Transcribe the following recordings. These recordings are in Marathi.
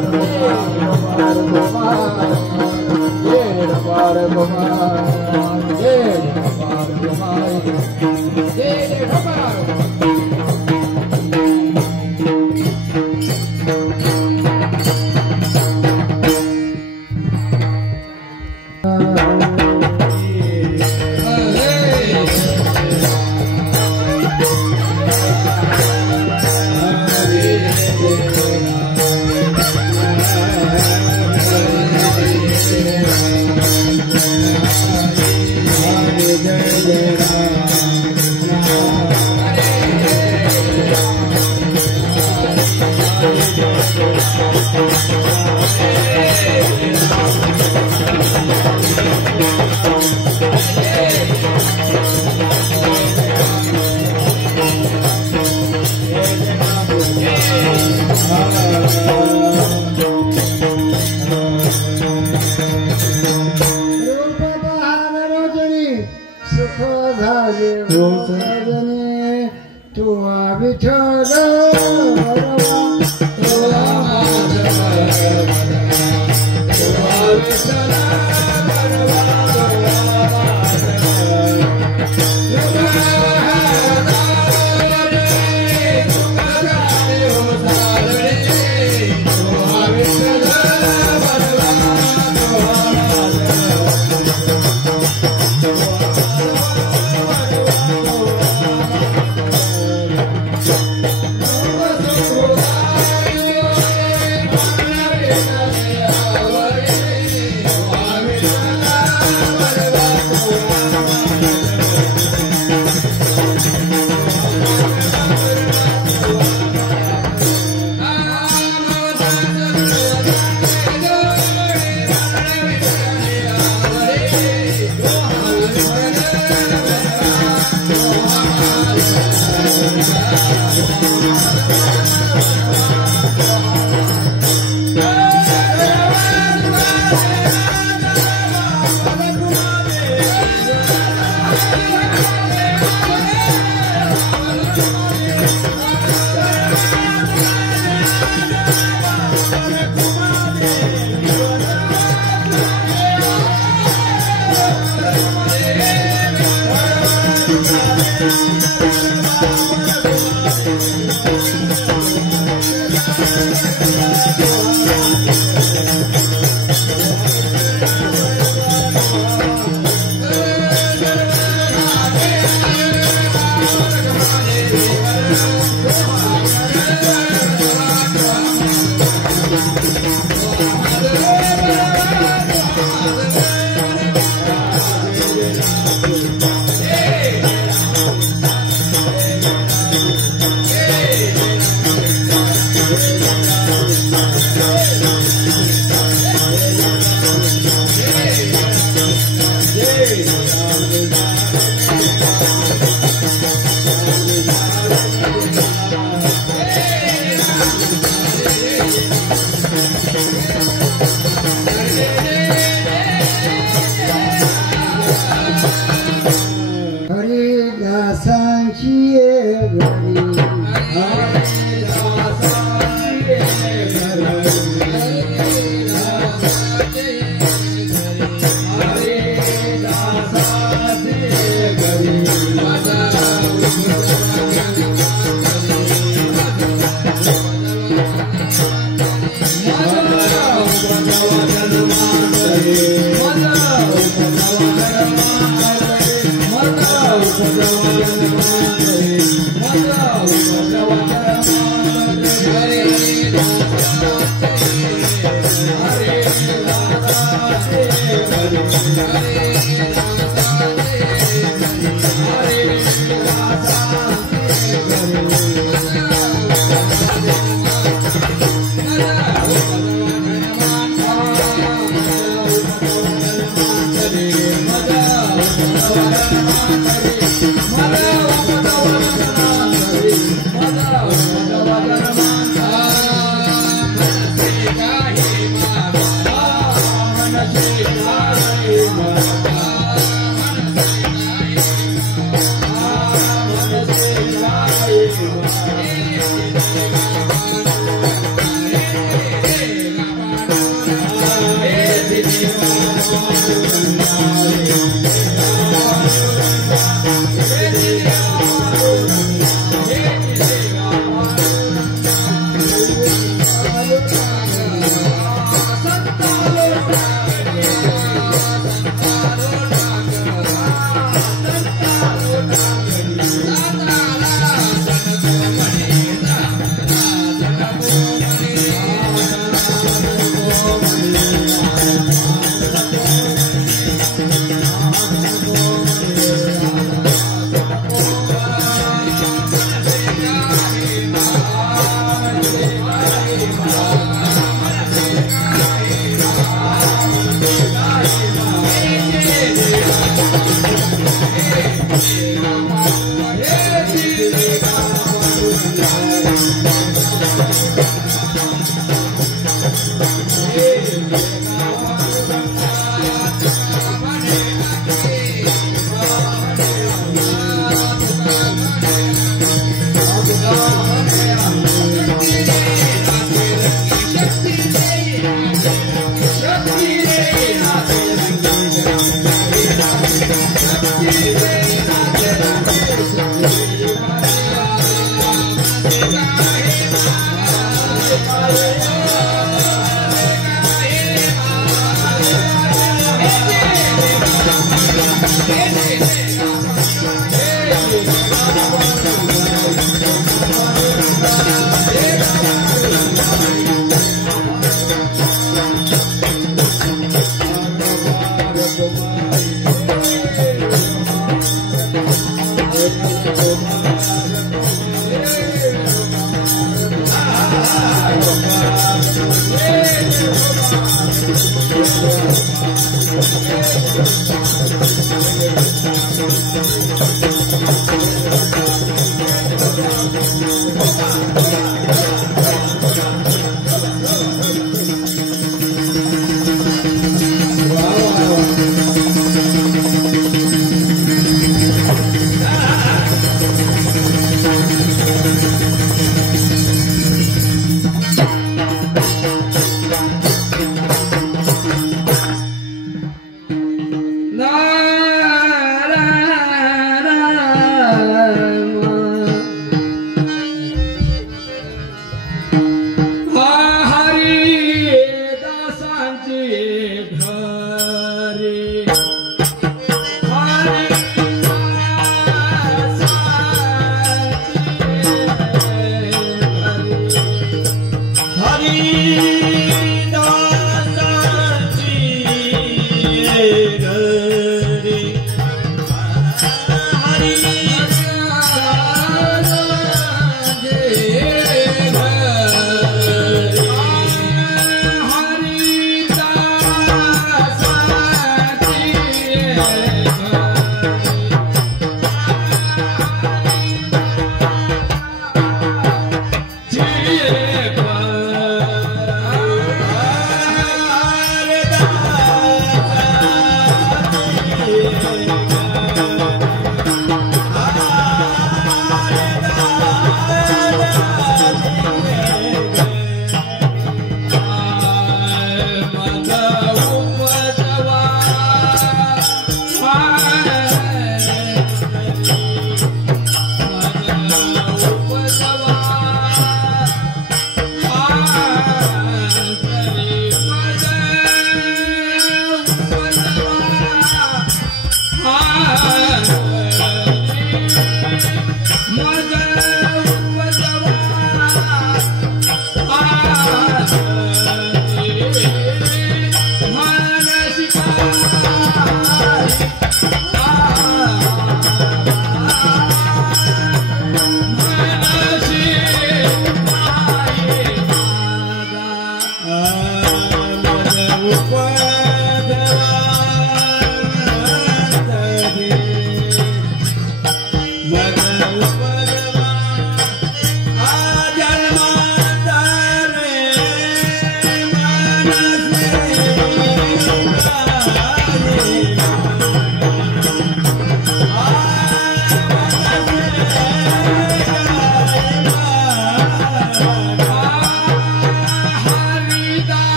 Hare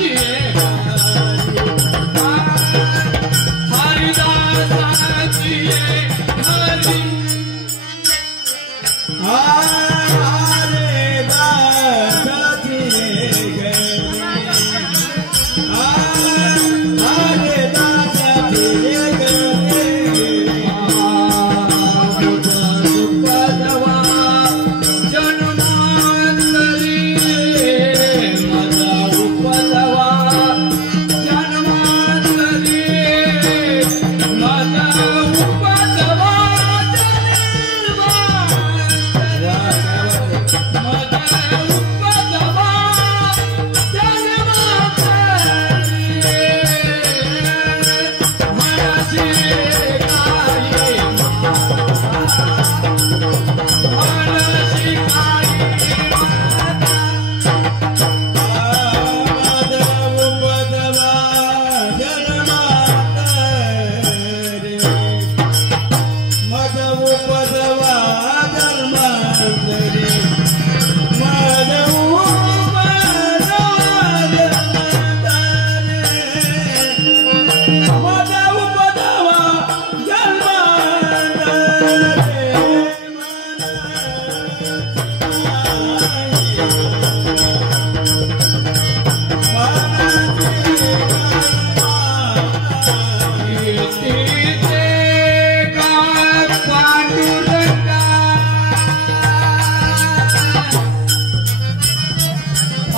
Yeah.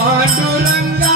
पांडुरंगा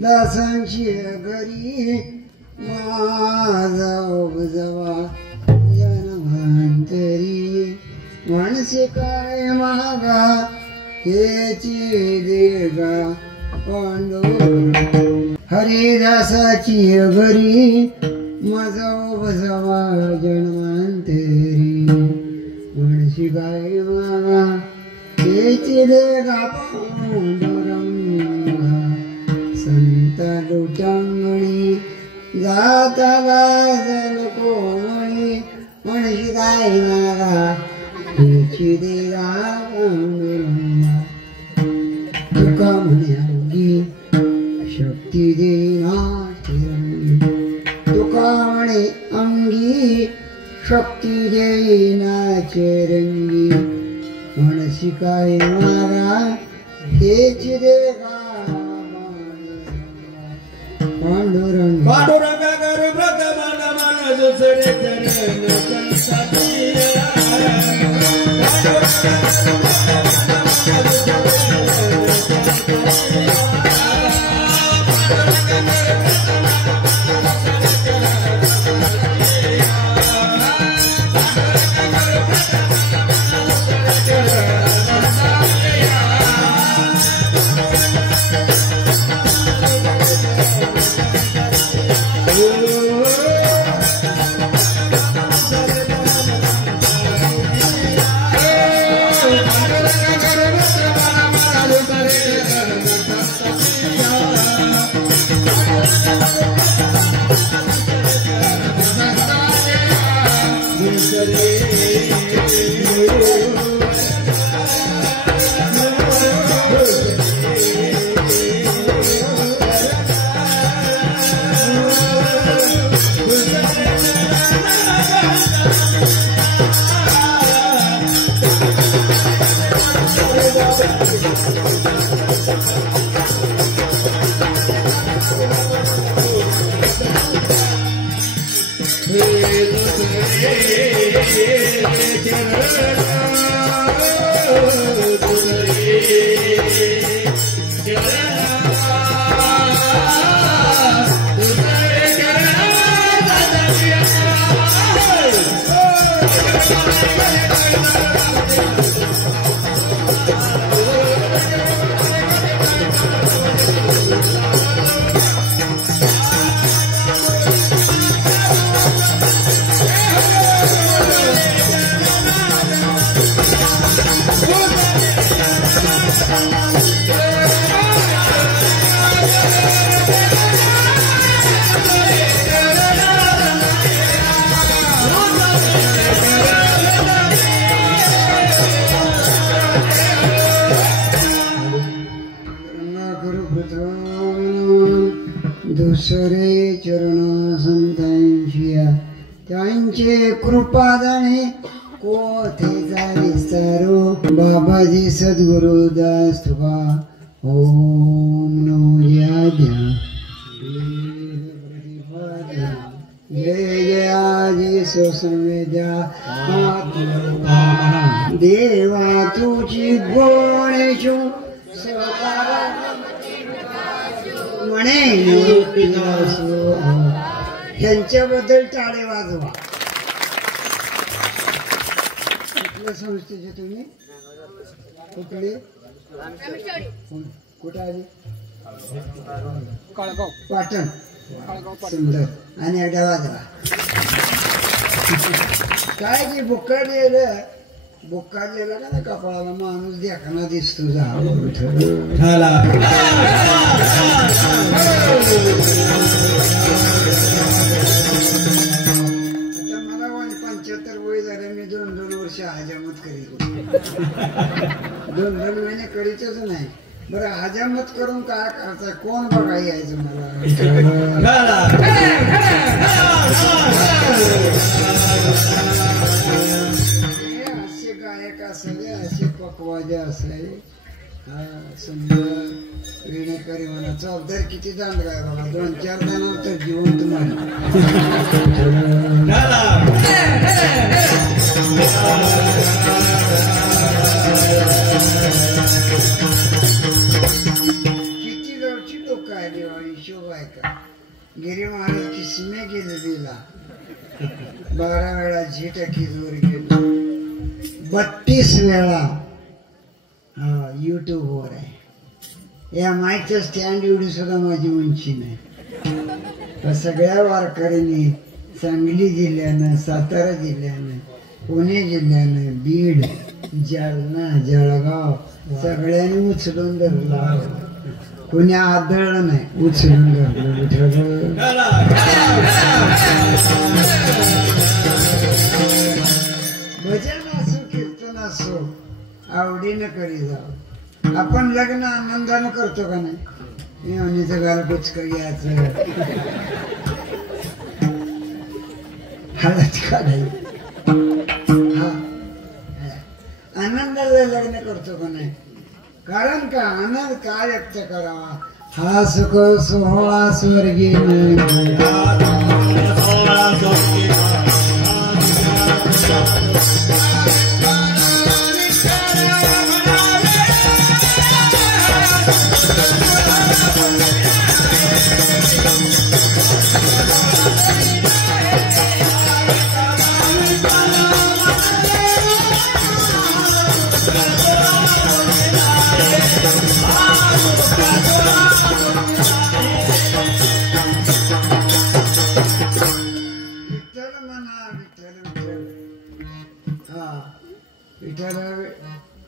दासांची घरी माझा उपजवा जन्मांतरी म्हणसे काय मागा हेची देगा पांडुरंग हरिदासाची घरी माझा उपजवा जन्मांतरी म्हणसे काय मागा हेची देगा पांडुरंग संत लुटांगणी जाता गाजल कोमळी म्हणशी काय नागा हेची देगा पांडुरंगा तुका म्हणे अंगी शक्ती देना चिरंगी तुका म्हणे अंगी शक्ती देना चिरंगी म्हणशी काय नागा हेची देगा पांडुरंग पांडुरंग करू व्रत मन मन दुसरे चरण संसाती दुसरे चरण संतांशिया त्यांचे कृपादाने कोथे झाले सारो बाबाजी सद्गुरुदास तुका ओम नमो जया जय जयाजी सुसंवेद्या देवा तुझी गोणेशु म्हणे त्यांच्याबद्दल टाळे वाजवा. कुठल्या संस्थेचे तुम्ही कुठले कुठं आले पाटण सुंदर आणि एकदा वाजवा काय की बुक्काडलेला का ना कपाळाला माणूस देखना दिसतो जा मला 75 वय झाले मी 2-2 वर्ष हजामत करीत 2-2 महिने करीतच नाही. बरं हजामत करून काय करताय कोण बघा यायचं मला असे गायक असले असे पकवाजे असले सुंदर विणेकरी म्हणा जबाबदारी किती जाण काय बघा 2-4 जणांवर तर जीवन तुम्हाला किती जवळची लोक आहे देवा हिशोब आहे का गिरी महाराज किसने केलं दिला 12 वेळा झिटकीजवर गेलो 32 वेळा युट्यूबवर आहे. या माईकचं स्टँड एवढी सुद्धा माझी उंची नाही. तर सगळ्या वारकऱ्यांनी सांगली जिल्ह्यानं, सातारा जिल्ह्यानं, पुणे जिल्ह्यानं, बीड, जालना, जळगाव सगळ्यांनी उचलून धरला. कोणी आदळलं नाही, उचलून धरलं. भजन असो कीर्तन असो आवडीनं करी जावं. आपण लग्न आनंदानं करतो का नाही? मेवणीचं गाल कुचकं घ्यायचं, हळद काढायची, आनंदाला लग्न करतो का नाही? कारण का आनंद काय व्यक्त करावा? हा सुख सोहळा स्वर्गी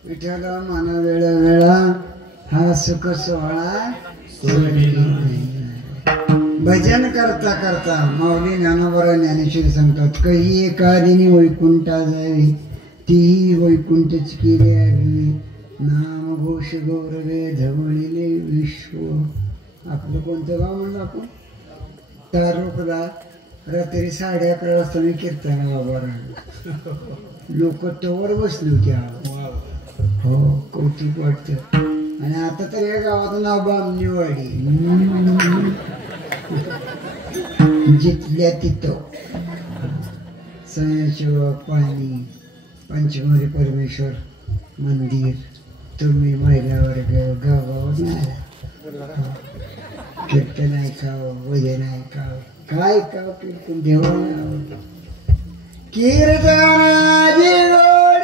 विठ्ठल माना वेळा वेळा हा सुख सोहळा. भजन करता करता माऊली ज्ञानोबा ज्ञानेश्वर सांगतात काही एका दिनी वैकुंठा जावी तीही वैकुंठच केले आहे नाम घोष गौरवे धवळीले विश्व. आपलं कोणतं गाव म्हणलं आपण? तारुकला. रात्री 11:30 वाजता मी कीर्तन बाबा राहिलो. लोक तोवर बसली होती. हो, कौतुक वाटतं. आणि आता तर या गावाचं नाव बामणीवाडी. जिथल्या तिथं सयाशिवा पाणी पंचमरी परमेश्वर मंदिर. तुम्ही महिला वर्ग गावावर नाही कीर्तन ऐकावं, भजन ऐकावं, काय ऐकावं? कीर्तन देवाला आवडतं. कीर्तनाची गोड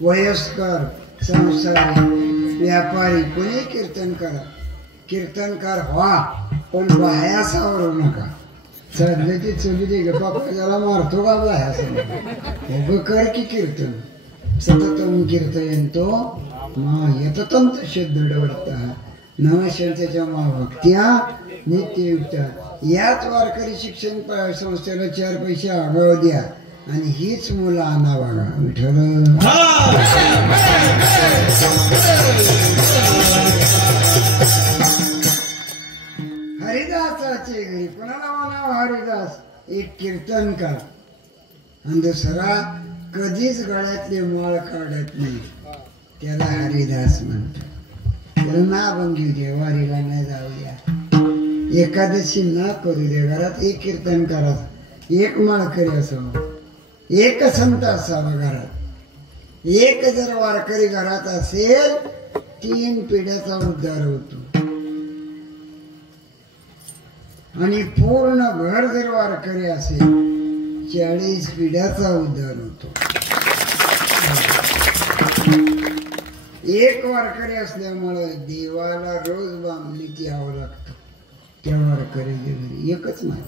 वयस्कर संसारी व्यापारी कोणी कीर्तन करा. कीर्तनकार व्हा पण बाह्या सावरू नका. चालले ते चली दे ग बापा त्याला मारतो का बाह्या उभं कर की कीर्तन सततम कीर्तयंतो यततम शुद्धडवडता नवशंतेच्या भक्त्या नित्ययुक्ता. याच वारकरी शिक्षण संस्थेला 4 पैसे आगाव द्या आणि हीच मुलं आणा बघा. विठ्ठल हरिदासाचे घरी कोणाला म्हणावं हरिदास एक कीर्तनकार आणि दुसरा कधीच गळ्यातले माळ काढत नाही. त्याला हरिदास म्हणतात. त्याला ना बंगी दे, वारीला नाही जाऊ द्या, एकादशी ना करू दे, घरात एक कीर्तन करा, एक माळकरी असावं, एक संत असावा घरात. एक जर वारकरी घरात असेल 3 पिढ्याचा उद्धार होतो. आणि पूर्ण घर जर वारकरी असेल 40 पिढ्याचा उद्धार होतो. एक वारकरी असल्यामुळे देवाला रोज बांबलीत यावं लागतं. त्या वारकरीच्या घरी एकच नाही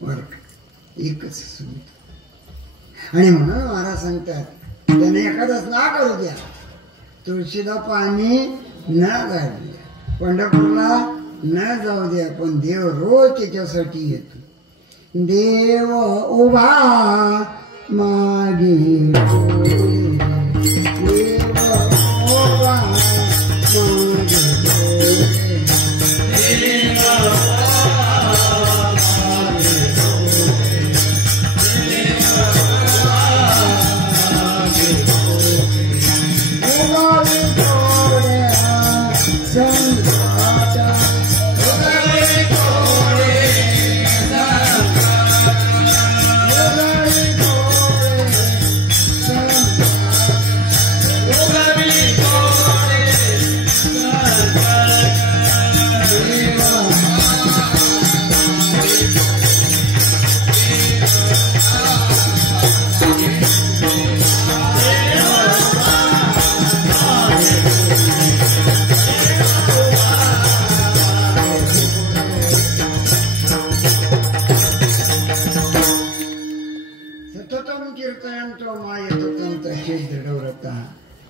वारकरी, एकच संत. आणि म्हणून महाराज सांगतात त्याने एखादाच ना करू द्या, तुळशीला पाणी न घालू द्या, पंढरपूरला न जाऊ द्या, पण देव रोज त्याच्यासाठी येतो. देव उभा मागे, देव उभा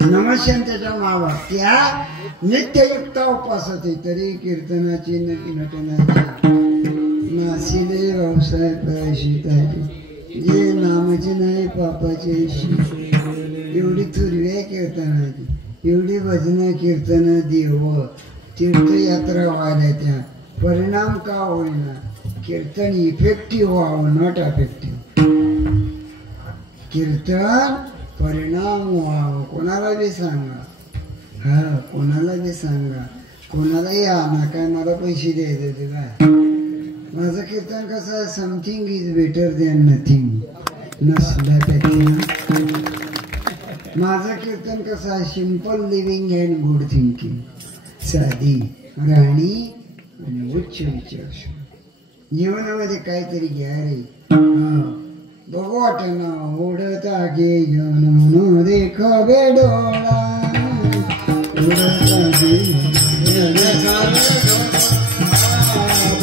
नमस्यंतेच्या मावा त्या नित्ययुक्ता उपासते, तरी कीर्तनाची नटनाची नासिले व्यवसाय प्रायश्चिताची, जे नामाची नाही पापाची एवढी थुरवी कीर्तनाची, एवढी भजन कीर्तन देव तीर्थयात्रा व्हायला त्या परिणाम का होईना, कीर्तन इफेक्टिव्ह व्हावं, नॉट अफेक्टिव्ह. कीर्तन परिणाम व्हावं. कोणाला बी सांगा, हा कोणाला बी सांगा, कोणाला या ना काय मला पैसे द्यायचे ते काय. माझं कीर्तन कसं आहे, something is better than nothing, नसल्यापेक्षा. माझं कीर्तन कसं आहे, simple living and good thinking, साधी राहणी आणि उच्च विचार. जीवनामध्ये काहीतरी घ्या रे. बघू वाटेना उडता गे जन देख बेडोळा,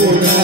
उडता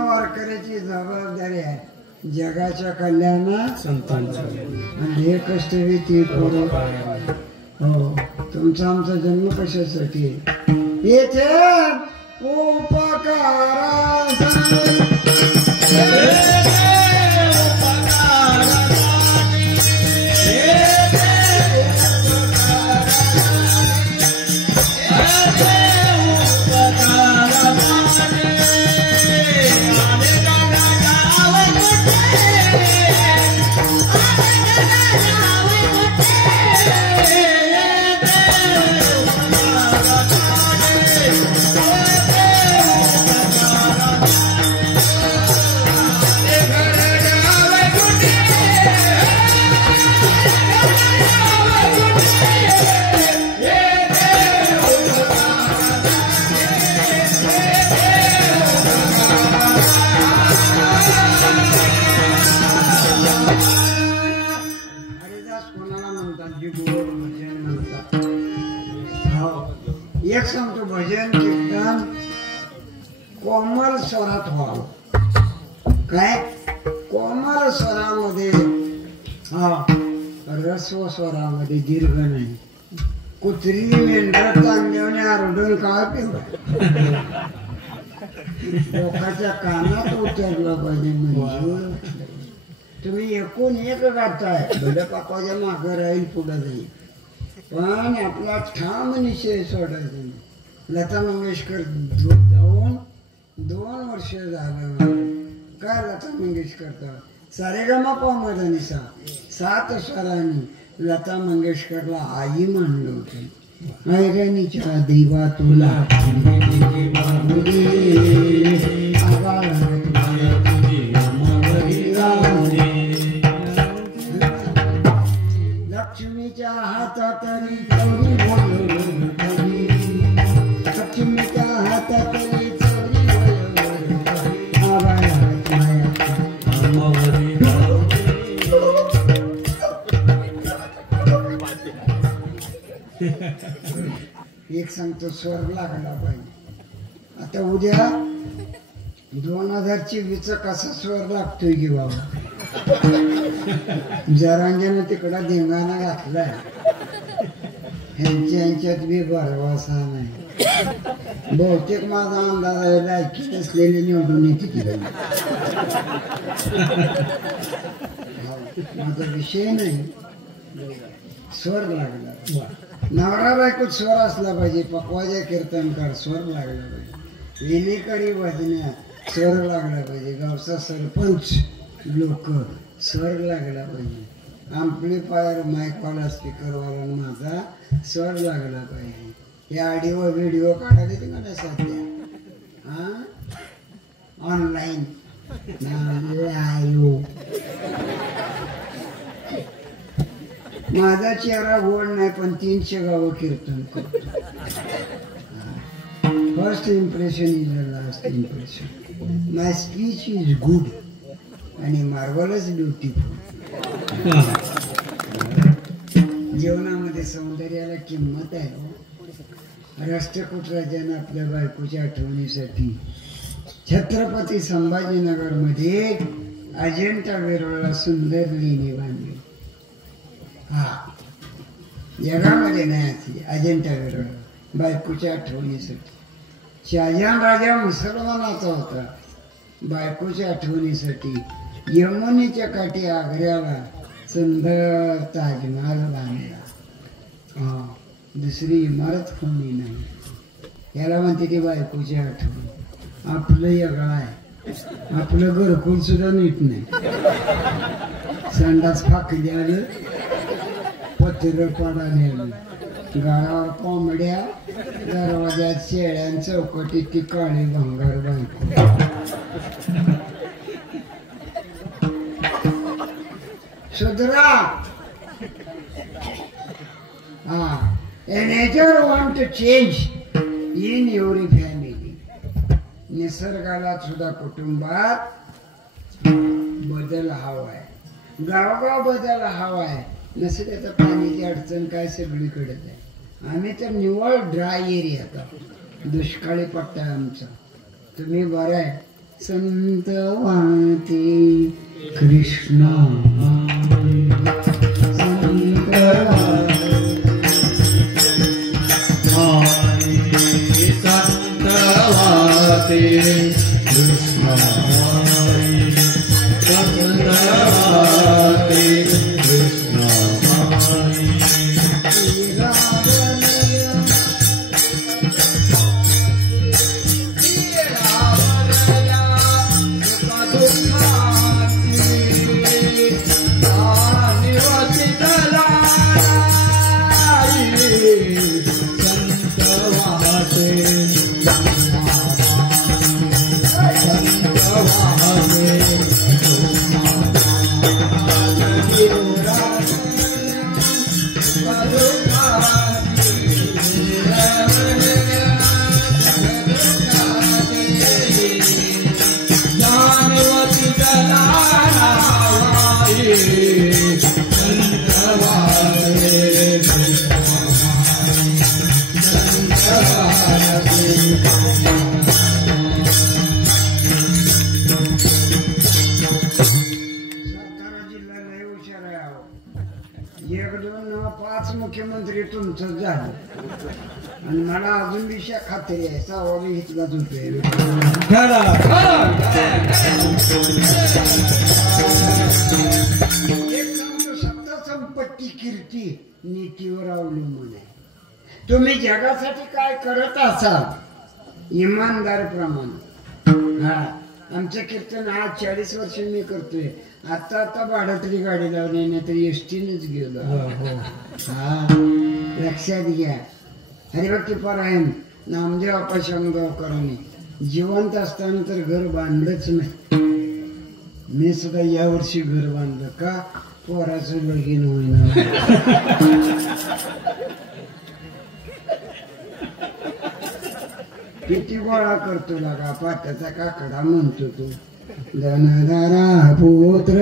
वारकऱ्याची जबाबदारी आहे जगाच्या कल्याणात संतांच्या, आणि हे कष्ट ती करू. हो, तुमचा आमचा जन्म कशासाठी, येथे उपकारा एक सांगतो भजन कीर्तन कोमल स्वरात व्हावं. काय कोमल स्वरामध्ये, हा रस्व स्वरामध्ये, दीर्घ नाही. कुत्री मेंढर चांगल्याने आरडून काय पिवळा लोकांच्या कानात उतरलं पाहिजे. म्हणजे तुम्ही एकूण एक गाताय, भले पापाच्या मागं राहील, पुढं जाईल, पण आपला ठाम निश्चय सोडायचा नाही. लता मंगेशकर जाऊन 2 वर्ष झालं. काय लता मंगेशकरचा सारेगमपा मध्ये निसा 7 स्वरांनी लता मंगेशकरला आई मानलं होतं. ऐरणीच्या देवा तुला लक्ष्मीच्या हातातरी चोरी बोलवली, लक्ष्मीच्या हातातरी चोरी एक सांगतो स्वर लागला पाहिजे. आता उद्या 2024 कसा स्वर लागतोय की बाबा. जरांग्यानं तिकडा धिंगाणा घातलाय, ह्यांच्यात बी भरवसा नाही. बहुतेक माझा अंदाज आहे लायकी नसलेली निवडून येते तिला. माझा विषय नाही, स्वर लागला. नवरा बायकोत स्वर असला पाहिजे. पकवाजा कीर्तनकार स्वर लागला पाहिजे. विलेकरी भजन्या स्वर लागला पाहिजे. गावचा सरपंच लोक स्वर लागला पाहिजे. अम्प्लिफायर माईकवाला स्पीकरवाला माझा स्वर लागला पाहिजे. हे ऑडिओ व्हिडिओ काढायला ते मला सध्या ऑनलाईन माझा चेहरा गोड नाही, पण 300 गावं कीर्तन करतो. First impression is the last impression. My speech is good आणि मार्वलस ब्युटिफुल. जीवनामध्ये सौंदर्याला किंमत आहे. राष्ट्रकूटराजानं आपल्या बायकोच्या आठवणीसाठी छत्रपती संभाजीनगरमध्ये अजिंठा वेरूळला सुंदर लेणी बांधली. हा जगामध्ये नाही, अजिंठा वेरूळ बायकोच्या आठवणीसाठी. शहाजहान राजा मुसलमानाचा होता. बायकोच्या आठवणीसाठी यमुनेच्या काठी आग्र्याला सुंदर ताजमहाल बांधला. हा दुसरी इमारत कोणी नाही. याला म्हणते ती बायकोची आठवण. आपलं वेगळं आहे. आपलं घरकुल सुद्धा नीट नाही. संडास फाकली आलं, पत्र पडाले आलं, घरावर कोंबड्या, दरवाज्यात शेळ्यां, चौकटीत ती काळी भंगार बायको. सुधरा. हा nature want to change in your family. निसर्गाला सुद्धा कुटुंबात बदल हवाय. गावगाव बदल हवाय. नसेल त्याचं पाण्याची अडचण काय सगळीकडे आहे. आम्ही तर निवळ ड्राय एरियात आहोत. दुष्काळी पट्टा आहे आमचा. तुम्ही बरं आहे. संत वाहते कृष्णा संत वाहते कृष्णा संत वाहते कृष्णा. संत एक दोन 5 मुख्यमंत्री तुमचं झालं आणि मला अजून विषय खात्री आहे 6वा बी इथलाच होतोय. सत्ता संपत्ती कीर्ती नीतीवर अवलंबून आहे. तुम्ही जगासाठी काय करत असाल इमानदार प्रमाणे. हा आमचं कीर्तन आज 40 वर्ष मी करतोय. आता भाड्यातली गाडी लावली नाही तर एसटीनेच गेलो. हा लक्षात घ्या. हरिभक्ती परायण नामदेव आपा शामगावकरांनी जिवंत असताना तर घर बांधलंच नाही. मी सुद्धा यावर्षी घर बांधलं का पोराचं लगीन होईना. किती गोळा करतो लागा पाटाचा काकडा म्हणतो तो धनदारा पुत्र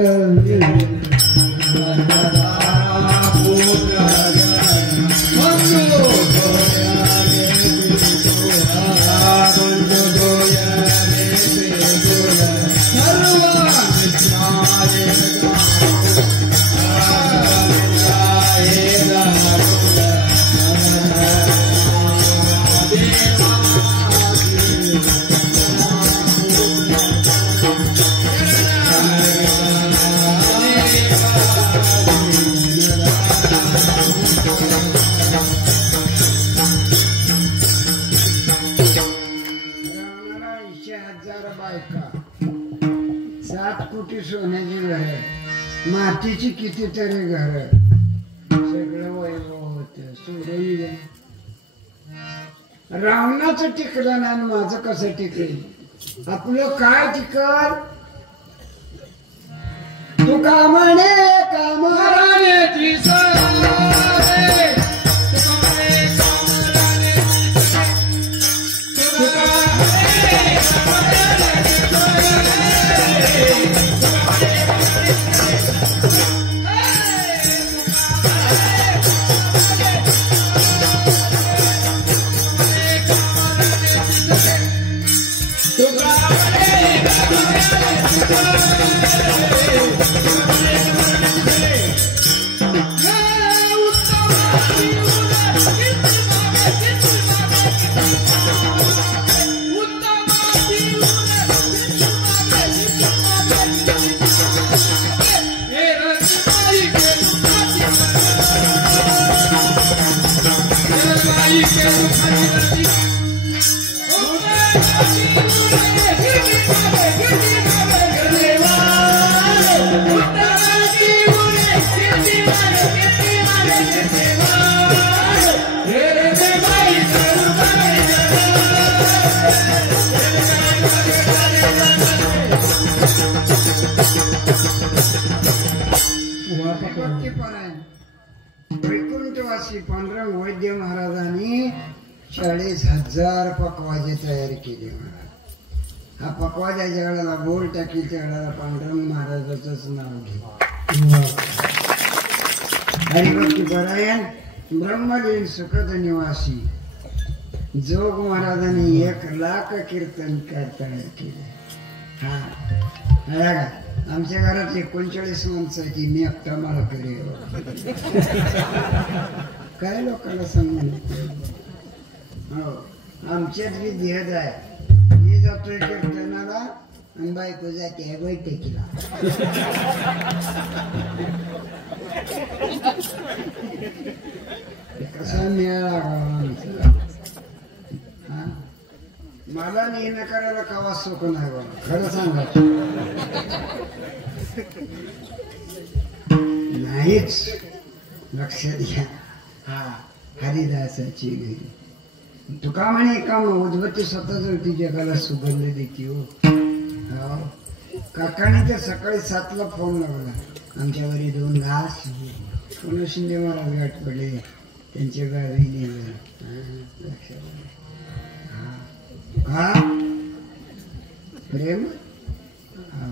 सोन्याची घर मातीची कितीतरी घर सगळं वैभव होत सोडून रावणाचं टिकलं ना माझं कसं टिकेल आपलं काय टिकल. तू कामाने कामाने वैकुंठवासी पांडुरंग वैद्य महाराजांनी 40,000 पकवाजे तयार केले. महाराज हा पकवाजाच्या वेळेला बोल टाकील त्या वेळेला पांडुरंग महाराजाचंच नाव घे. हरिभक्ती परायण ब्रह्मलीन सुखद निवासी जोग महाराजांनी 1,00,000 कीर्तनकार तयार केले. हा आमच्या घरात 39 माणसं आहे. मी एकटा मला करे काय लोकांना सांगून. हो आमच्यात बी ध्येय आहे. मी जातोय कीर्तनाला आणि बायको जाते बैठकीला. कसा मिळाला मला नेणं करायला कवा सुख नाही बघा खरं सांगा. नाहीच लक्षात घ्या. हा हरिदासाची घरी तुका म्हणे का उद्भवती स्वतःच होती जगाला सुगंध देती. हो काकाने तर सकाळी 7ला फोन लावला. आमच्या घरी 2 घास पुन्हा शिंदे महाराज गाठ पडले त्यांच्या गावी नेलं. हा प्रेम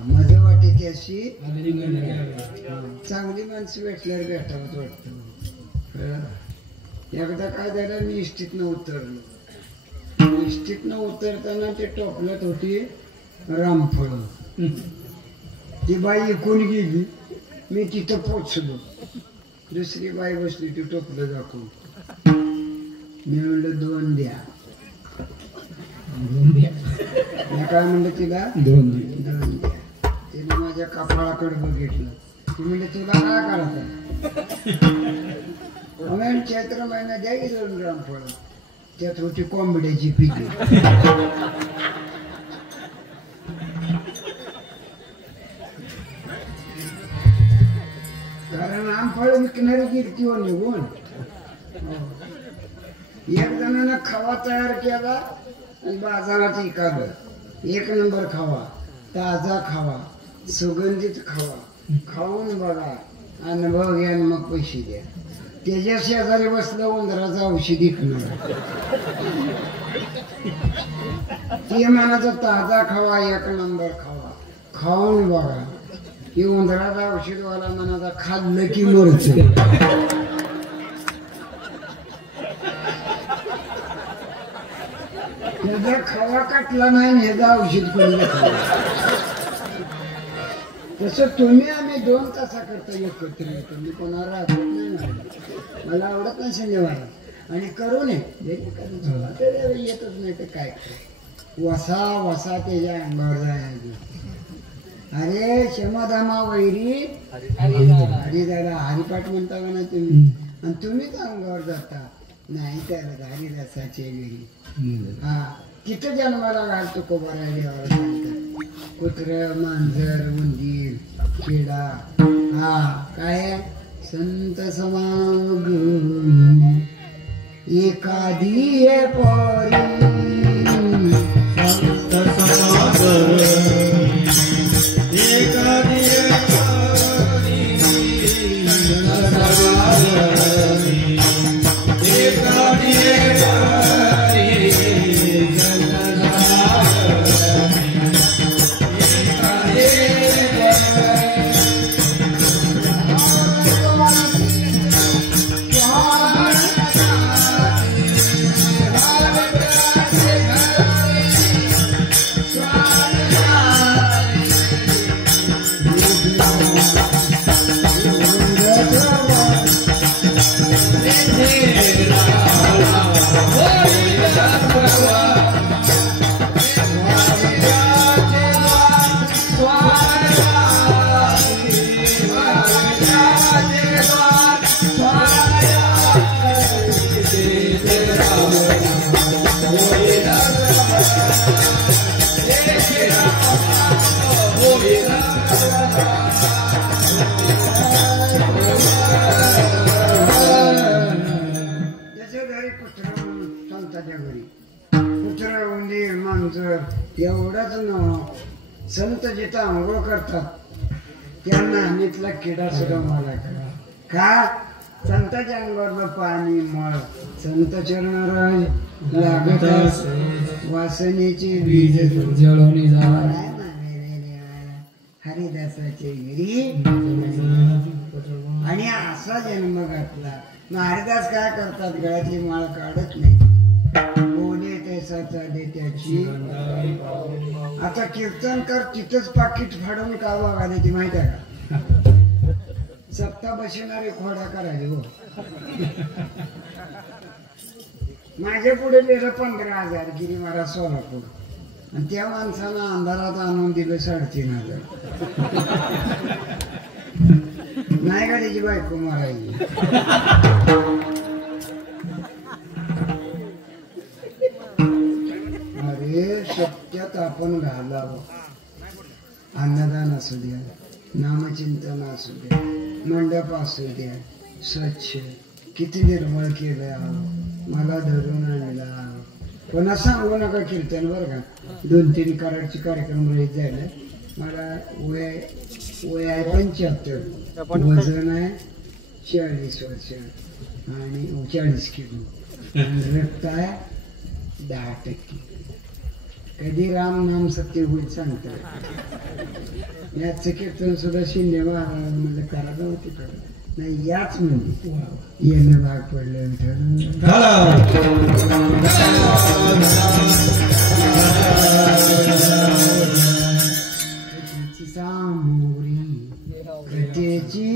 मजा वाटे की अशी चांगली माणसं भेटल्यावर भेटावंच वाटतं. एकदा काय झालं मी इष्टीतनं उतरलो. इष्टीतनं उतरताना ते टोपल्यात होती रामफळ. ती बाई इकून गेली. मी तिथं पोचलो. दुसरी बाई बसली ती टोपलं दाखवून. मी म्हणलं 2 द्या. मी काय म्हणलं तिला 2 द्या. तिने माझ्या कपाळाकडे बघितलं. ती म्हणले तुला काय करायचं? म्हणून चैत्र महिना द्या की 2 ग्राम फळ. त्यात होती कोंबड्याची पिके. कारण आमफळ विकणारी कीर्तीवर निघून एक जणांना खावा तयार केला आणि बाजारात विकालं. 1 नंबर खावा, ताजा खावा, सुगंधित खावा. खाऊन बघा, अनुभव घ्या आणि मग पैसे द्या. त्याच्या शेजारी बसलं उंदराचं औषध विकणार. ते म्हणायचं ताजा खावा, 1 नंबर खावा, खाऊन बघा. हे उंदराचा औषधवाला म्हणाचा खाल्लं की मरच. त्याचा खावा काटला नाही ह्याचा औषध करून तसं तुम्ही आम्ही 2 तासाकरता एकत्र येतो. मी कोणाला राहत नाही, मला आवडत नाही शनिवार आणि करू नये येतच नाही तर काय. वसा वसा त्याच्या अंगावर जायची. अरे क्षमाधामा वैरी हरिदादा हरिपाठ म्हणता का ना तुम्ही, आणि तुम्हीच अंगावर जाता. नाही तर हरिदासाचे घरी हा तिथं जन्माला घालतो कोबारा देवाला सांगतात. कुत्र मांजर उंदीर किडा हा काय संत समाग एखादी पोरी संत समाग एखादी एवढंच न संत जिथं आंघोळ करतात त्या नाणीतला किडा सुद्धा मला का संताच्या अंगावरलं पाणी मळ संत चरणाराज लागत वासनेचे बीज जळवणी हरिदासाचे घरी आणि असा जन्म घातला. मग हरिदास काय करतात गळ्यातली माळ काढत नाही. बोले तेसाचा दे त्याची. आता कीर्तनकार तिथंच पाकिट फाडून का बघायला ती माहिती आहे का? सप्ता बसणारे खोडा करायचे हो. माझ्या पुढे लिहिलं 15,000 गिरीमारा सोलापूर आणि त्या माणसानं अंधारात आणून दिलं 3,500. नाही का त्याची बायको मारायची. अरे सत्यात आपण घालावं. अन्नदान असू द्या, नामचिंतन असू द्या, मंडप असू द्या, स्वच्छ किती निर्मळ केलं. मला धरून आणला. कोणा सांगू नका कीर्तन बरं का. 2-3 कराडचे कार्यक्रम रहित झाले. मला वय आहे 75, वजन आहे 40 वर्ष आणि 40 किलो आणि रक्त आहे 10%. कधी राम नाम सत्य होईल सांगतात. याचं कीर्तन सुद्धा शिंदे महाराज म्हणजे करायला होती करत नाही. याच म्हणजे येणं भाग पडलं सामोरी कथेची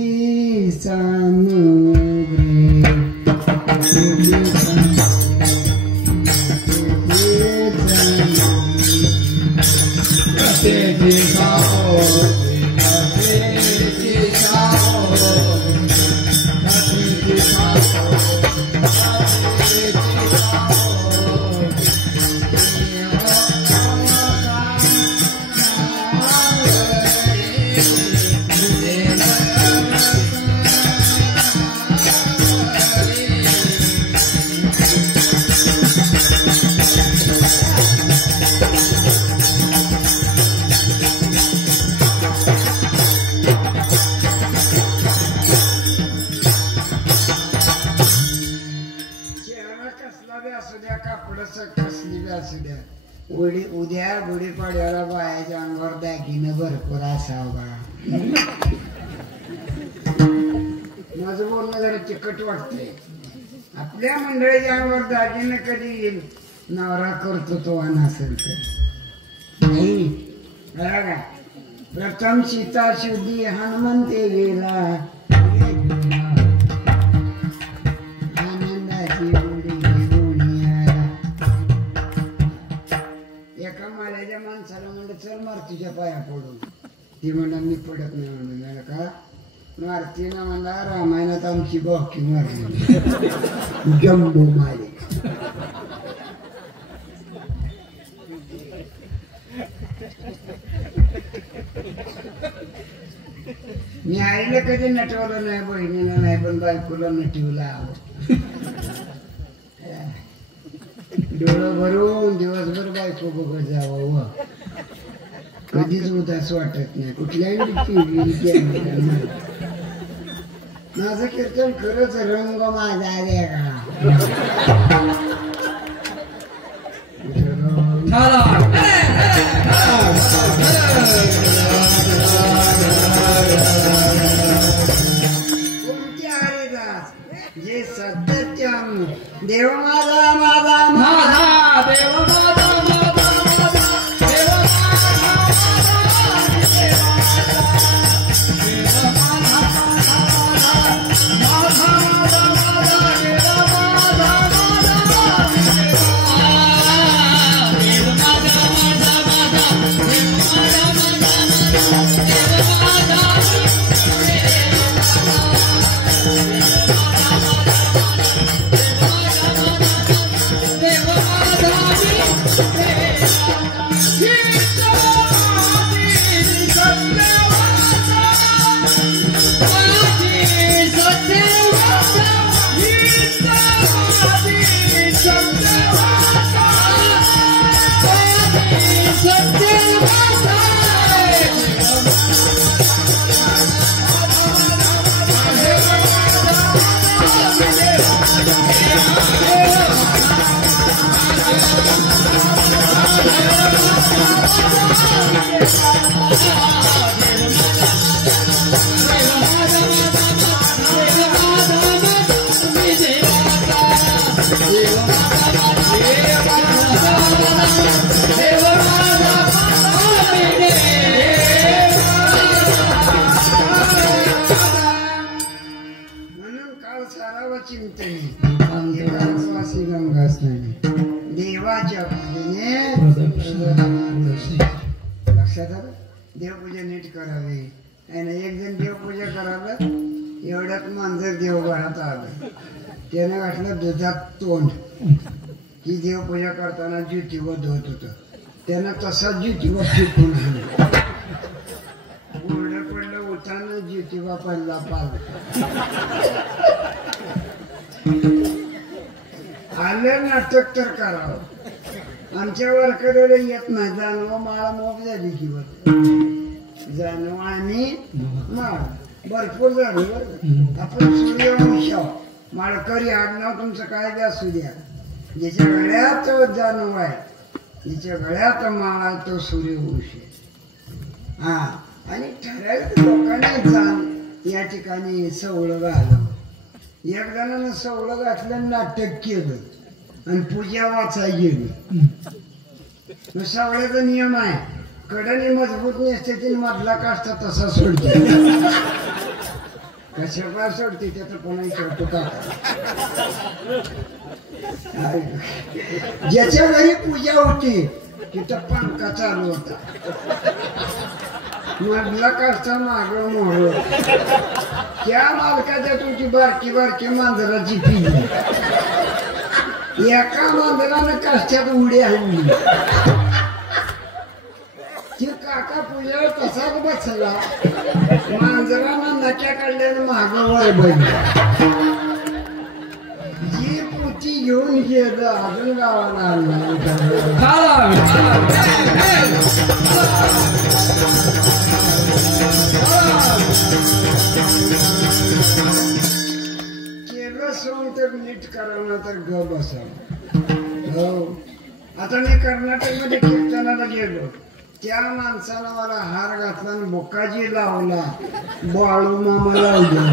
सामोरी असू द्या कापडच कसली बी असू द्या उद्या गुढीपाडव्याला बायाच्या अंगावर दागिनं भरपूर असावं बा. माझं बोलणं जरा चिकट वाटतंय. आपल्या मंडळीच्या अंगावर दागिनं कधी येईल नवरा करतो तो असेल तर नाही. बघा प्रथम सीता शुद्धी हनुमंते गेला आनंदाची उडी घेऊन आला. एका माळ्याच्या माणसाला म्हणलं चल मारुतीच्या पाया पडून. ती म्हणा मी पडत नाही म्हणून का मारुतीनं म्हणला रामायणात आमची बाकी मारली जम्बो मारे. मी आईला कधी नटवलं नाही बहिणीला नाही पण बायकोला नटवलं हवं. डोळं भरून दिवसभर बायको बघत जावं कधीच उदास वाटत नाही कुठल्याही माझं कीर्तन खरंच रंग माझा वेगळा. जे सत्यम देव माझा माझा माझा देव माझा देवाच्या लक्षात आलं. देवपूजा नीट करावी आणि एक जण देवपूजा करायला एवढ्यात मांजर देवघरात आलं. त्याने वाटलं दुधात तोंड ही देवपूजा करताना ज्योतिबा धुत होत. त्यानं तसा ज्योतिबा फेकून आणला. कोरडं पडलं उठानं ज्योतिबा पडला पाल. आलं नाटक तर करावं. आमच्या वारकऱ्याला येत नाही. जानव माळा मोग झाली किंवा जानव आणि माळ भरपूर झालं. आपण सूर्यवंश माळकरी आडनाव तुमचं काय बी असू द्या. ज्याच्या गळ्यात जानव आहे ज्याच्या गळ्यात माळा तो सूर्यवंश. हा आणि ठराविक लोकांनी जाण या ठिकाणी सवळं घालावं. एक जणांना सवळं घातलं नाटक केलं आणि पूजा वाचाय गेली. सवळ्याचा नियम आहे कडणी मजबूत नसते ती मधला काष्टा तसा सोडते. कशा पाय सोडते त्याचं कोणा विचारतो का. ज्याच्या घरी पूजा होती तिथं पंखा चालू होता. मधला काष्टा माग मोहर. त्या मालकाच्या तुमची बारकी बारकी मांजराची पिली. एका मांजरानं काष्ट्यात उडी आणली. ती काका पूजेवर तसाच बसला. मांजरानं नक्या काढल्यानं माग वर बघितलं. जी पोती घेऊन गेलं अजून गावाला आणला. केलं सोंग तर नीट करावं तर ग बसावं. हो. आता मी कर्नाटकमध्ये कीर्तनाला गेलो, त्या माणसाला मला हार घातला आणि बुक्काजी लावला, बाळू मामा लावला.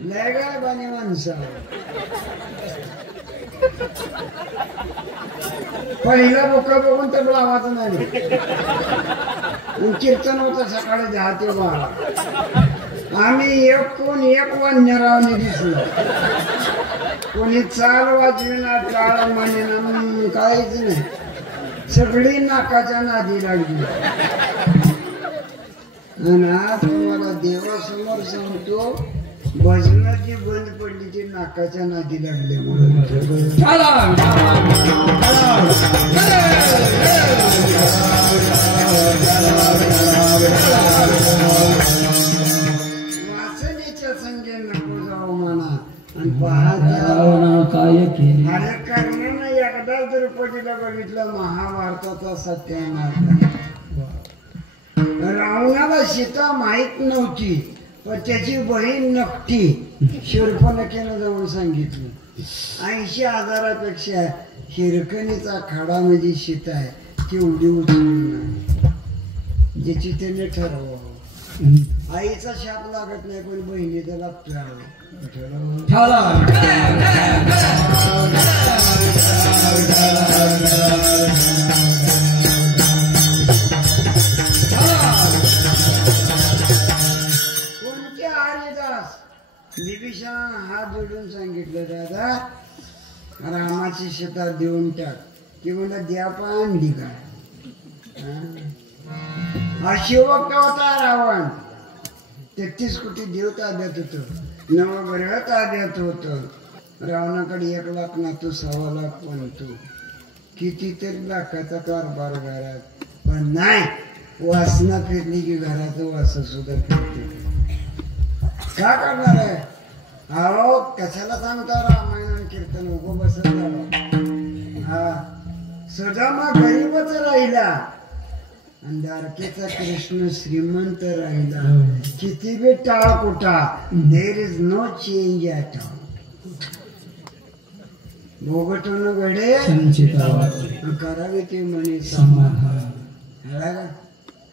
लय काय बानी माणसा. पहिला बुक्का बघून तर लावायचं नाही. कीर्तन होतं सकाळी 10 ते 12. आम्ही एक वन्यरावने दिसलो. कोणी चाल वाजविना, टाळ म्हणेना, काहीच नाही. सगळी नाकाच्या नादी लागली. आणि आज तुम्हाला देवासमोर सांगतो, भजन जी बंद पडली ती नाकाच्या नादी लागली म्हणून. वासनेच्या संगे नको जाऊ म्हणा. आणि अरे कर्णानं एकदा द्रौपदीला बघितलं महाभारताचा सत्यानाश. रावणाला सीता माहित नव्हती, पण त्याची बहीण नकटी शूर्पणखेनं जाऊन सांगितलं. 80,000पेक्षा हिरकणीचा खाडामध्ये सीता आहे, तेवढी उचलून ज्याची त्याने ठरवावं. आईचा शाप लागत नाही, पण बहिणीचा लागतो. कोणते हरिदास विभीषण हात जोडून सांगितलं, दादा रामाची सीता देऊन टाक. की म्हणला द्या पण आणली काय. हा शिवभक्त होता रावण. 33 कोटी देव ताब्यात होत, नवग्रह ताब्यात होत. रावणाकडे 1 लाख नातू, 1.25 लाख पंतू, कितीतरी लाखाचा कारभार घरात. पण नाही, वासना फिरली की घराचं वास सुद्धा फिरते. का करणार आहे? अहो कशाला सांगता रामायण कीर्तन उगो बसत झाला. हा सुदामा गरीबच राहिला आणि द्वारकेचा कृष्ण श्रीमंत राहिला. किती बी टाळ कुटा, there is no change at all. भोगटून घडे करावे ते म्हणे समान.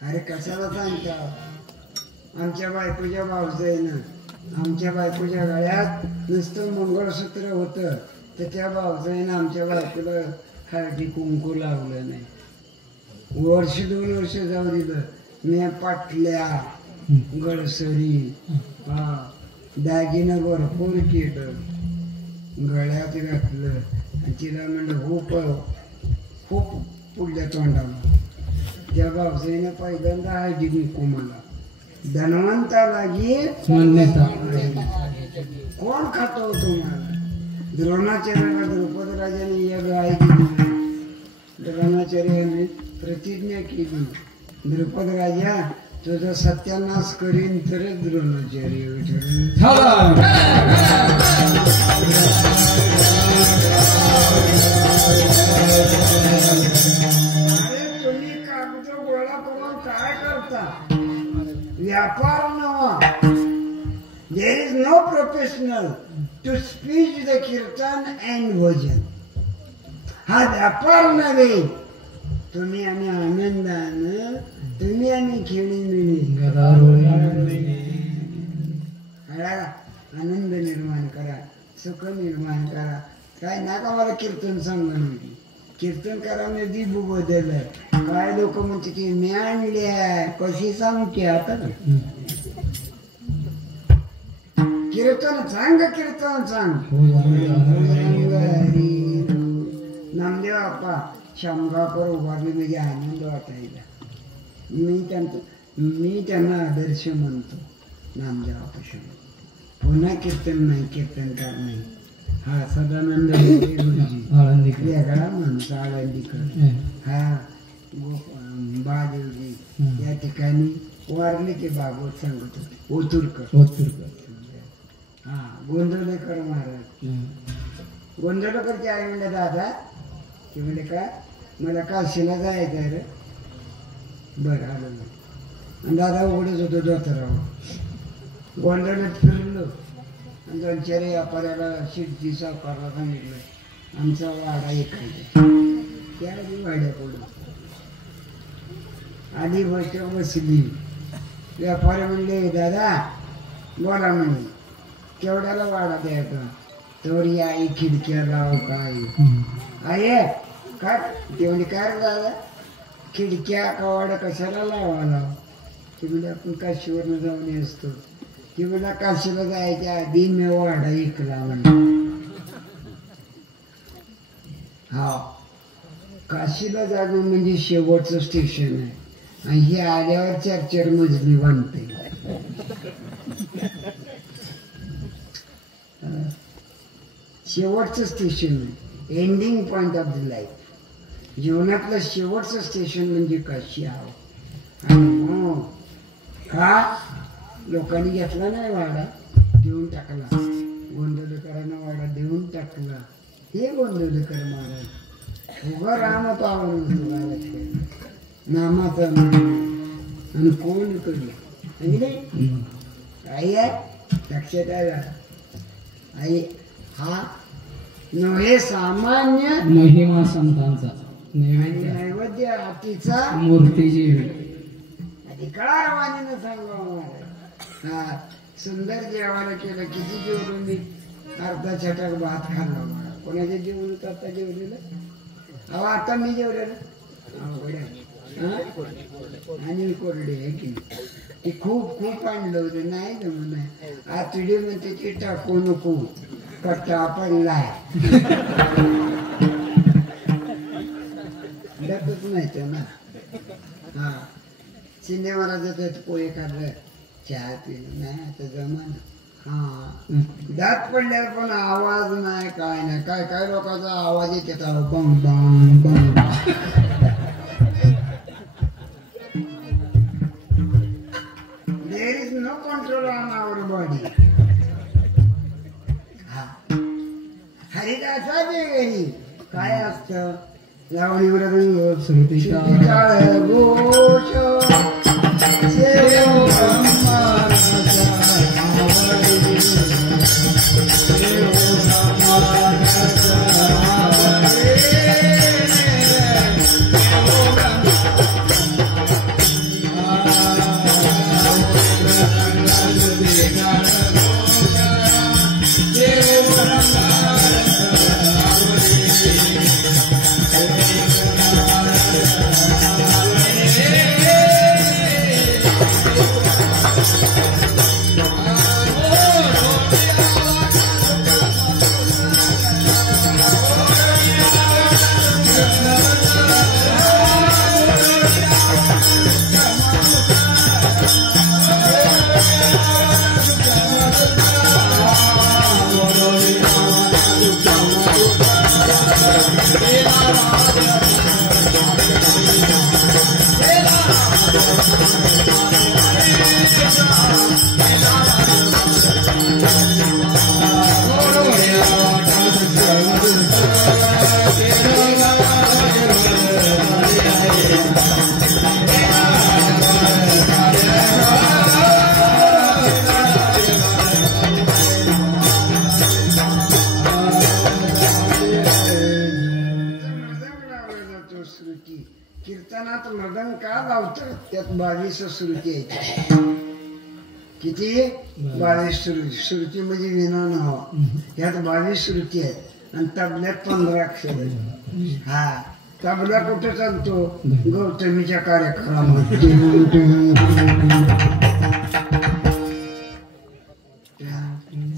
अरे कशाला सांगता? आमच्या बायकोच्या भावजाईनं आमच्या बायकोच्या गळ्यात नुसतं मंगळसूत्र होतं, तर त्या भावजाईनं आमच्या बायकोला हळदी कुंकू लावलं नाही. 1-2 वर्ष जाऊ दिलं. मी पाटल्या, गळसरी, दागिनं भरपूर केलं, गळ्यात घातलं. आणि तिला म्हणलं खूप पुढल्या तोंडाला. त्या भावजाईनं पहिल्यांदा हळदी कुंकू मला. धनवंताला कोण खातो तुम्हाला? द्रोणाचार्याला द्रौपद राजाने एक गाय दिली. द्रोणाचार्याने प्रतिज्ञा केली, द्रौपद राजा तुझा सत्यानाश करीन तरच द्रोणाचार्य अरे तुम्ही कागद गोळा करून काय करता? व्यापार नवा. There is no professional to speech the kirtan and bhajan. हा व्यापार नव्हे. तुम्ही आणि आनंदानं, तुम्ही आणि खेळी मिळी आनंद निर्माण करा, सुख निर्माण करा. काय नका मला कीर्तन सांगून. कीर्तन करा मी दिबू बदललं. काय लोक म्हणते की मी आणल्या कशी सांगते. आता कीर्तन सांग, कीर्तन सांग. नामदेव बाप्पा शंभरावर उभारले म्हणजे आनंद वाटायला. मी त्यांना आदर्श म्हणतो. नामदेव बाप्पा पुन्हा कीर्तन नाही, कीर्तनकार नाही. हा सदानंद गुरुजी वेगळा माणूस आळंदीकर. हा बादेवजी या ठिकाणी वारले ते भागवत सांगत होते. ओतुरकर. हा गोंधळेकर महाराज. गोंधळेकरची आई म्हणले दादा, ते म्हणजे का मला काशीला जायचं आहे रे. बरं आलं ना. आणि दादा उघडच होतो धोतरावर. गोंधळात फिरलो आणि 2-4 व्यापाऱ्याला शिट्टी सावकारला सांगितलं आमचा वाडा ऐकायचा. त्या आधी वाड्याकडून आधी बसच्या बसली. व्यापारी म्हणले दादा बोला म्हणे केवढ्याला वाडा द्यायचा. तर या आई खिडक्या लाव काय आहे काय ते म्हणजे काय रे दादा खिडक्या कवाडा कशाला लावाला. ते म्हणजे आपण काशीवरनं जाऊन असतो. ती मला काशीला जायच्या आधी मी वाडा ऐकला म्हणा. हा काशीला जाणं म्हणजे शेवटचं स्टेशन आहे आणि हे आल्यावर 4-4 मजली बांधते. शेवटचं स्टेशन आहे ending point of the life. जीवनातलं शेवटचं स्टेशन म्हणजे काशी आहे. आणि का लोकांनी घेतला नाही वाडा देऊन टाकला. गोंधळकरांना वाडा देऊन टाकला. हे गोंधळकर महाराज उभं राम पावन नामाचा आणि कोण कधी आई आहे लक्षात आला. आई हा नव्हे सामान्य महिमा संतांचा नैवेद्य हातीचा मूर्तीची अधिकारवाणीनं सांगा. हा सुंदर जेवायला केलं. किती जेवलो मी अर्धा छटाक भात खाल्ला. मला कोणाच्या जेवण होतं आता जेवलेलं. अहो आता मी जेवलेलं आणि कोरडे आहे की ते खूप आणलं होतं नाही जमून नाही. आतडी म्हणते ते टाकू नको कट्टा पडलाय डकच नाही ना. हा शिंदे महाराजाचं पोहे काढलं चहा पिलं नाही आता जमाना. हा दात पडल्यावर पण आवाज नाही काय नाही. काय लोकांचा आवाज येते बंग बंग बंग. There is no control on our body. हा हरिदासाचे घरी काय असतं लावणीवर रंग श्रुती काळ घोष कीर्तनात मृदंग का लावतात त्यात 22 श्रुती आहेत. किती 22 श्रुती म्हणजे विना नाव. यात 22 श्रुती आहेत आणि तबल्यात 15 अक्षर आहेत. हा तबला कुठं चालतो गौतमीच्या कार्यक्रमात.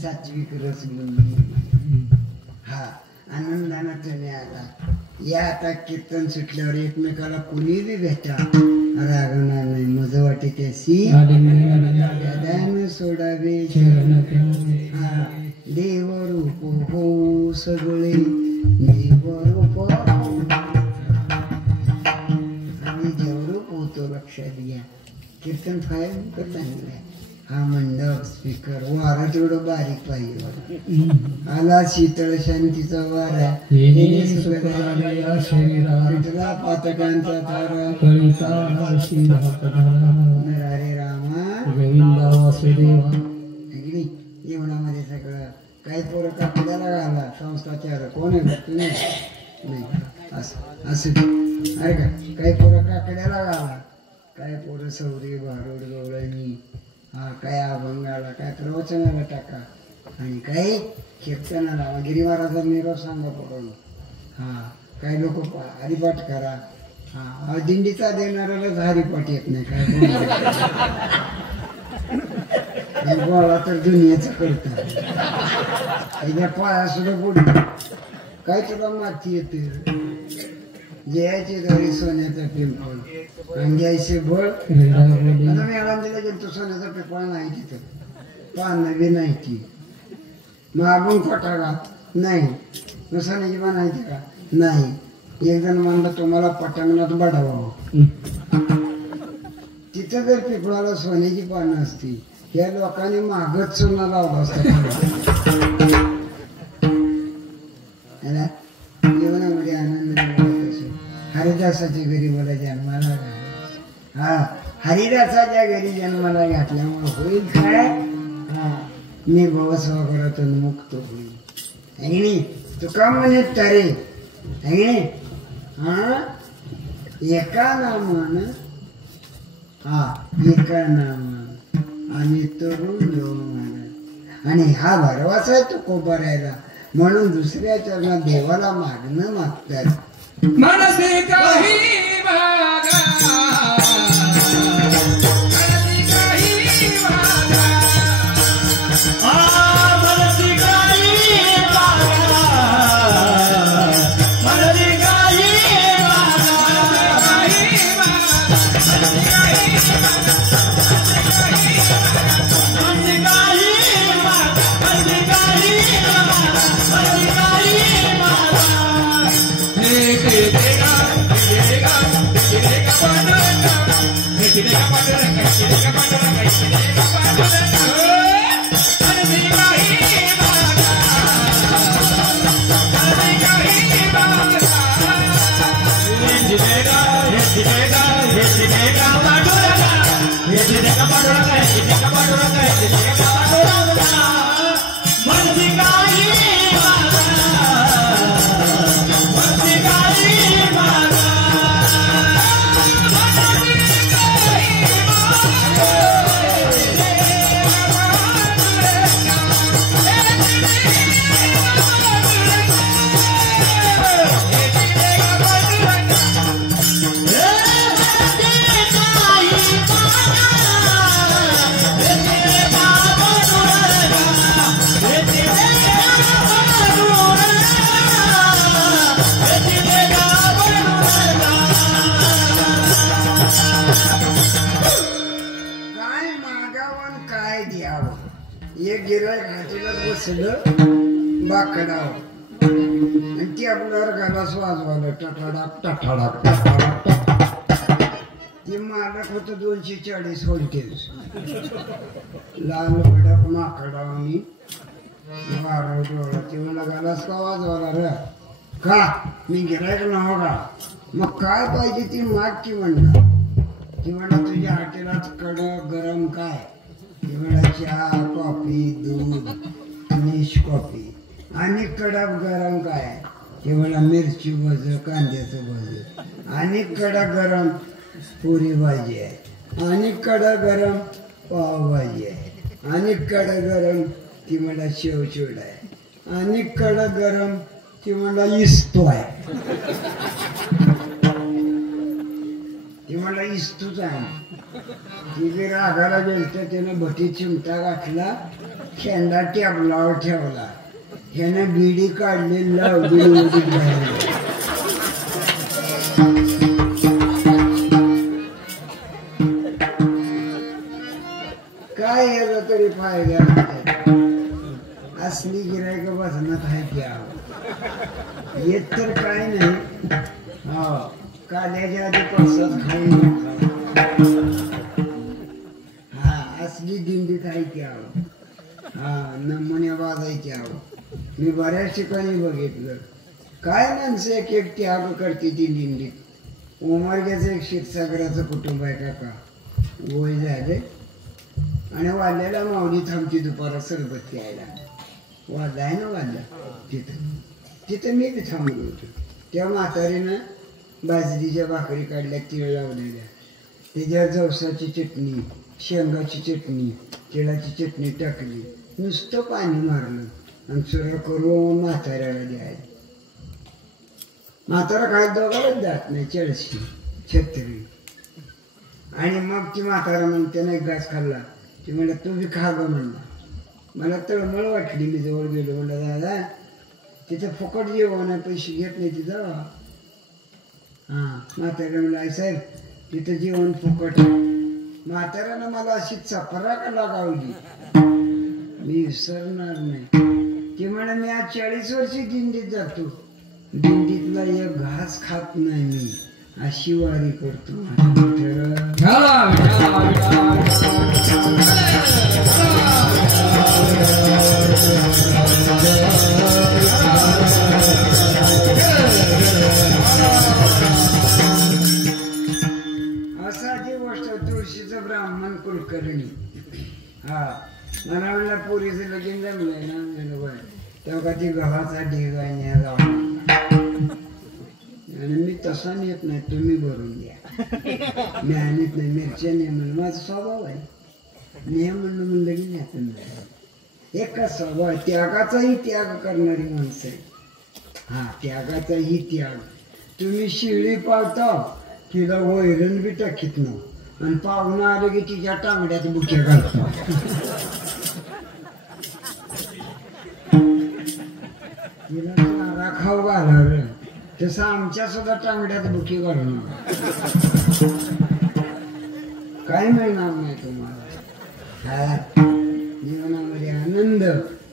सात्विक रस हा आनंदानं त्याने आला. या आता कीर्तन सुटल्यावर एकमेकाला कुणी बी भेटा रागवणार नाही. मज वाटे त्याशी दान सोडावे. हा देवरूप हो सगळे देवरूप आम्ही देवरूप होतो लक्षात घ्या. कीर्तन फायर चांगलं आहे. हा मंडप स्पीकर वारा तेवढं बारीक पाहिजे. आला शीतळ शांतीचा वारा पातकांचा तारा नरारे रामा गोविंदा वासुदेवा. जेवणामध्ये सगळं काही पोरं काकड्याला घाला संस्थाच्या कोण आहे तुम्ही नाही असं अरे का काही पोरं काकड्याला घाला काय पोरं सौरी भारूड गवळणी काय अभंगाला काय प्रवचनाला टाका आणि काही कीर्तनाला गिरीवाराचा निरोप सांगा पकडून काही लोक हरिपाठ करा दिंडीचा देणाऱ्यालाच हरिपाठ येत नाही काय गोळा तर दुनियाचं करतात त्याच्या पाया सुद्धा बुडी काय तुला माती येते जयाची दरी सोन्याचा पिंपळ अंग्याचे बळ आता मी आळंदीला गेलो सोन्याचा पिंपळ नाही तिथं पान बी नाही ती मागून फटाका नाही सोन्याची पान आहे का नाही एक जण म्हणलं तुम्हाला पटांगणात बढावावं तिथं जर पिंपळाला सोन्याची पानं असती या लोकांनी मागच सोनं लावलं असतं जीवनामध्ये आनंद हरिदासाच्या घरी मला जन्माला हरिदासाच्या घरी जन्माला घातल्यामुळे होईल काय मी भवस्वागरातून मुक्त होईल तुका म्हणे तारे एका नामान एका नामान आणि तरुण येऊन म्हणा आणि हा भरवासा आहे तो कोपरायला म्हणून दुसऱ्या चरणात देवाला मागणं मागतात मनसे काही मागा एक गिरायक हातीला बसलं बाकडावर आणि ती आपल्यावर गालास वाजवायला टठाडाक टठाडाक टठाडाक ते मालक होतं 240 व्होल्टेज लाल भडक माकडावनी वारव डोळा ते मला गालास का वाजवायला रे का मी गिरायक नव्ह का मग काय पाहिजे ती माग की म्हणणार ती म्हणा तुझ्या हॉटेलात कडक गरम काय चहा कॉफी दूध मिश कॉफी आणि कडक गरम काय ते म्हणा मिरची भज कांद्याचं भज आणि कडक गरम पुरी भाजी आहे आणि कडक गरम पावभाजी आहे आणि कडक गरम ती म्हणा शेवचिवड आहे आणि कडक गरम ती म्हणा इस्तो आहे ती म्हणा इस्तूच आहे ती बी रागाला गेलतं त्यानं भटी चिमटा गाठला शेंडा टेबलावर ठेवला ह्यानं बिडी काढली लावली उडीत बाहेर काय याचा तरी फायदा असली गिरायक बसण्यात आहे की येत तर काय नाही हो काल्याच्या आधी पावसात खाऊन असली दिंडीत आहे की नमुन्या वाजायची मी बऱ्याच ठिकाणी बघितलं काय माणसं एक एक त्याग करते ती दिंडीत उमरग्याचं एक क्षीरसागराचं कुटुंब आहे काका वय झाले आणि वाल्याला माऊली थांबती दुपारा सरबत प्यायला. वाला आहे ना वाला तिथं मी बी थांबलो होतो. तेव्हा म्हातारीनं बाजरीच्या भाकरी काढल्या, तीळ लावलेल्या, त्याच्यावर जवसाची चटणी, शेंगाची चटणी, तिळाची चटणी टाकली, नुसतं पाणी मारलं आणि सरळ करून म्हाताऱ्याला द्यायला. म्हातारा काय दोघालाच जात नाही, 40 36. आणि मग ती म्हातारा म्हणते ना एक घास खाल्ला, ती म्हणलं तू बी खा गं म्हणला. मला तळमळ वाटली. मी जवळ गेलो, म्हणलं दादा तिथं फुकट जेवण आहे, पैसे घेत नाही तिथं. हां म्हाताऱ्याला म्हणलं आई साहेब तिथं जेवण फुकट आहे. म्हाताऱ्यानं मला अशी चपराक लागावली, मी विसरणार नाही. ती म्हणे मी आज 40 वर्षी दिंडीत जातो, दिंडीतला एक घास खात नाही मी, अशी वारी करतो. असाची गोष्ट तुळशीचं ब्राह्मण कुलकर्णी. हा मला म्हणला पोरीचं लगीन जमलंय ना, तेव्हा ती गव्हाचा ढीग आहे आणि मी तसा नेत नाही, तुम्ही भरून द्या. मी आणत नाही, मिरच्या ने म्हणून माझा स्वभाव आहे. नेह म्हणलं म्हणलं की नेत नाही. एकच स्वभाव आहे, त्यागाचाही त्याग करणारी माणसं आहे. हा त्यागाचाही त्याग. तुम्ही शिळी पावता, तिला वैरण बी टाकीत ना, आणि पाहुणं आलं की तिच्या टांगड्यात बुक्या घालतो. तिला चारा खाऊ घालावं, तसं आमच्या सुद्धा टांगड्यात बुकी घालून काय मिळणार नाही तुम्हाला. जीवनामध्ये आनंद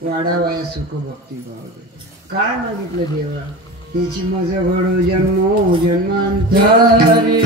वाढावा, सुख भक्ती भाव. काय मागितलं देवा, त्याची मज घडो जन्मो जन्मांतरी.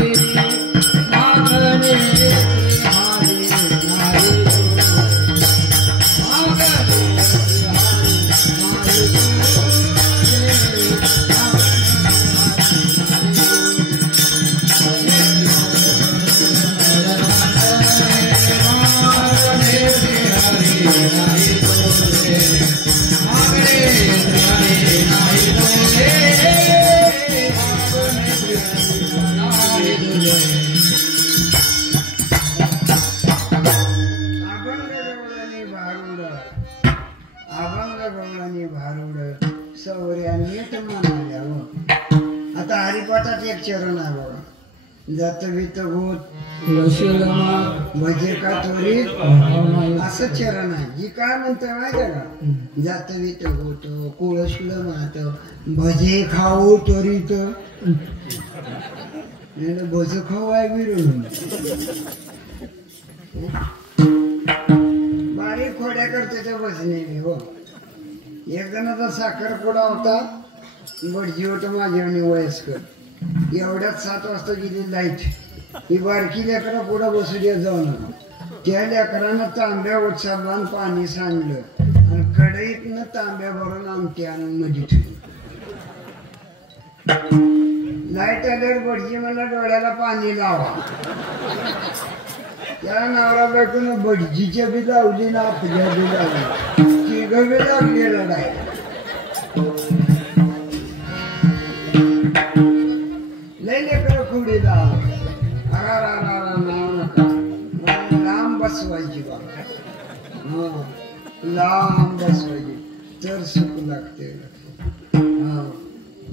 आता हरिपाठात एक चरण आहे बघा, जात वित होत भजे का त्वरित, असं चरण आहे. जी काय म्हणतं माहिती आहे का, जात वित होत कुळशील मात भजे खाऊ त्वरित. भज खाऊ आहे विरून बारीक खोड्या करते ते बसणे. हो एक जणाचा साखरपुडा होता, बडजी होतं माझ्याने वयस्कर. एवढ्यात 7 वाजता गेली लाईट. ही बारकी लेकरं पुढं बसू द्या जाऊ नका. त्या लेकरानं तांब्या उचलला, पाणी सांडलं आणि कढईतनं तांब्या भरून आमटी आणून मध्ये ठेवली. लाईट आल्यावर बडजी मला डोळ्याला पाणी लावा. त्या नवरा बायकोनं बडजीच्या बी लावली ना आपल्या बी लावली, तिघं बी लागलेलं नाही. लय लेकरं खुडीला नाव नका, लांब बसवायची बाबा. हा लांब बसवायची तर सुख लागते. हा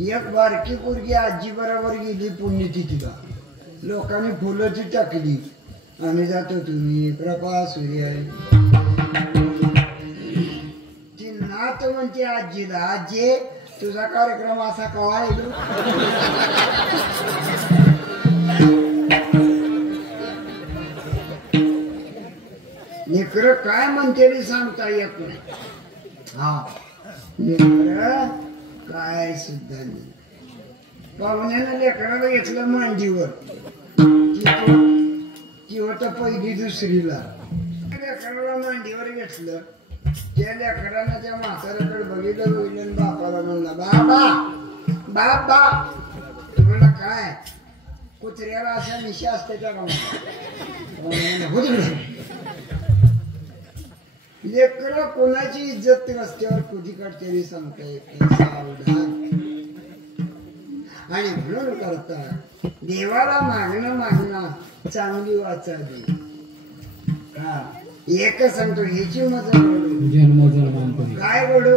एक बारकी पोरगी आजी बरोबर गेली पुण्यतिथीला, लोकांनी फुलं ती टाकली, आम्ही जातो तुम्ही प्रभा सूर्य. ती नात म्हणते आजीला, आजी तुझा कार्यक्रम असा कवा आहे. लेकरं काय म्हणते सांगता येत नाही. हा लेकरं काय सुद्धा नाही. पाहुण्यानं लेकराला घेतलं मांडीवर, ती होतं 1ली 2रीला. लेकराला मांडीवर घेतलं, त्या लेकरानं त्या म्हाताऱ्याकडे बघितलं, बापाला म्हणला बाबा बाबा. तुम्हाला काय कुत्र्याला अशा निशा असते का? लेकरं कोणाची इज्जत रस्त्यावर कधी काढते सांगता येत नाही. सावधान. आणि म्हणून करता देवाला मागणं चांगली वाचावी. हा एक सांगतो ह्याची मजा काय घडो.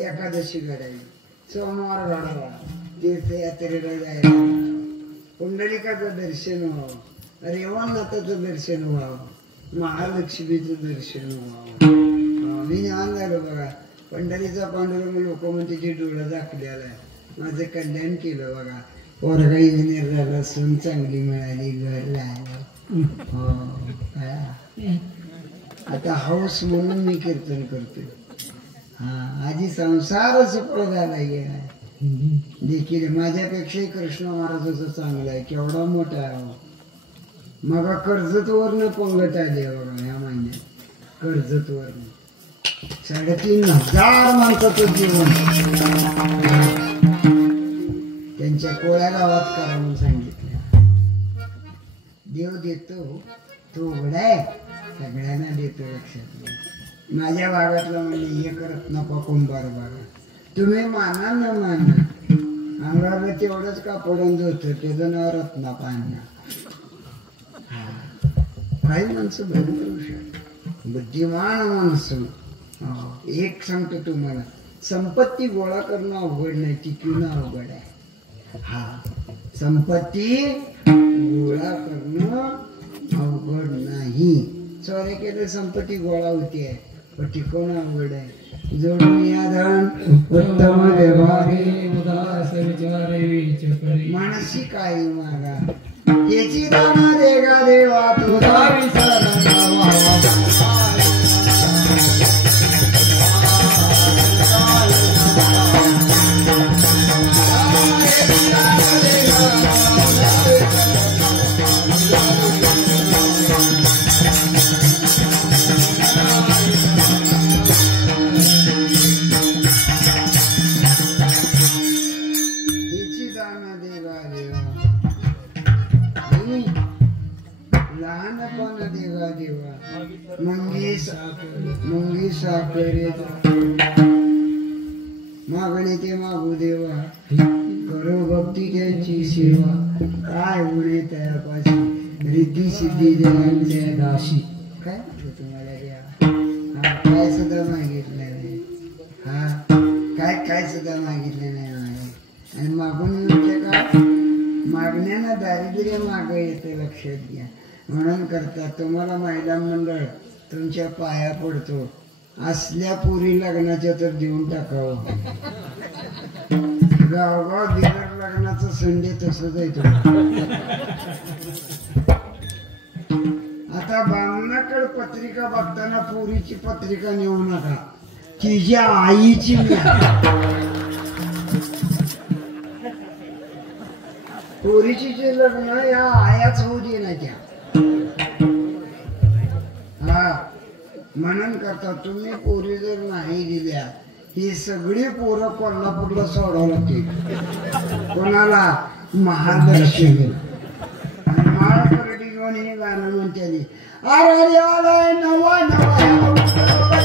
एकादशी घडावी, सोमवार घडावा, तीर्थयात्रेला जायला, पुंडलिकाचं दर्शन व्हावं, रेवणनाथाचं दर्शन व्हावं, महालक्ष्मीचं दर्शन व्हावं. मी निवांत झालो बघा. पंढरीचा पांडुरंग लोक म्हणते जे डोळा दाखवलेला आहे. माझं कल्याण केलं बघा. पोरगा इंजिनियर झाला, सून चांगली मिळाली, घर राहिलं. हो आता हौस म्हणून मी कीर्तन करतोय. हा आधी संसार सफळ झाला गेला देखील. माझ्यापेक्षाही कृष्ण महाराजाचं चांगला आहे. केवढा मोठा आहे. मग कर्जतवरनं पंगत आली बघा ह्या महिन्यात. कर्जतवरनं 3,500 माणसाचं जीवन त्यांच्या कोळ्या गावात करा म्हणून सांगितलं. देव देतो तो उघडा आहे, सगळ्यांना देतो. लक्षात माझ्या भागातला म्हणजे हे करत नको कुंभार बघा. तुम्ही माना न माना, अंगाला तेवढंच कापडून होतं त्याचं नाव रत्ना पाहणं. काही माणसं भयंकर हुशार बुद्धिमान माणसं. एक सांगतो तुम्हाला, संपत्ती गोळा करणं अवघड नाही, टिकवणं अवघड आहे. हा संपत्ती गोळा करणं अवघड नाही. चोऱ्या केलं संपत्ती गोळा होती आहे, पण टिकवणं अवघड आहे. जोडून या धन उत्तम व्यवहारे उदास विचारे मानसी काही मागा त्याची दाना देगा देवा तुझा विचार मुंगी साखरे मागणे ते मागू देवा, करो भक्ती त्यांची सेवा. काय गुणे त्यापाशी रिद्धी सिद्धी देवांच्या दाशी. काय म्हटलं तुम्हाला द्या. हा काय सुद्धा मागितलं नाही. हा काय सुद्धा मागितलं नाही मला. आणि मागून म्हणजे का मागण्यानं दारिद्र्य मागं येते. लक्षात घ्या. म्हणून करतात तुम्हाला महिला मंडळ तुमच्या पाया पडतो. असल्या पुरी लग्नाच्या तर देऊन टाकावं. गावगाव बिगर लग्नाचं संडे तसंच आहे. आता बामणाकडे पत्रिका बघताना पुरीची पत्रिका नेऊ नका, तिच्या आईची. पोरीची जे लग्न या आयाच होऊ दे ना त्या. हा म्हणून करता तुम्ही पोरी जर नाही दिल्या, ही सगळी पोरं कोल्हापूरला सोडावं लागते. कोणाला? महादर्शन. आणि महापरडी घेऊन हे गाणं म्हणते, अरे आलाय नवा नवा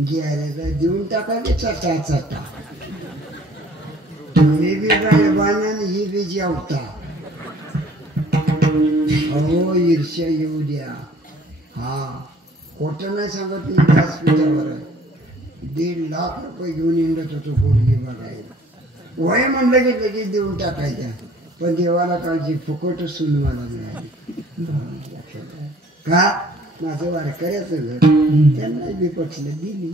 गॅरेजला देऊन टाकायला चटा चटा. तुम्ही बी गायबाने आणि ही बी जेवता. अहो ईर्ष्या येऊ द्या. हा खोटं नाही सांगत मी व्यासपीठावर आहे. 1.5 लाख रुपये घेऊन येत होतो पोरगी बघायला. वय म्हणलं की लगेच देऊन टाकायच्या. पण देवाला काळजी फुकट सून मला मिळाली. का माझं वारकऱ्याचं घर त्यांना बी पटलं दिली.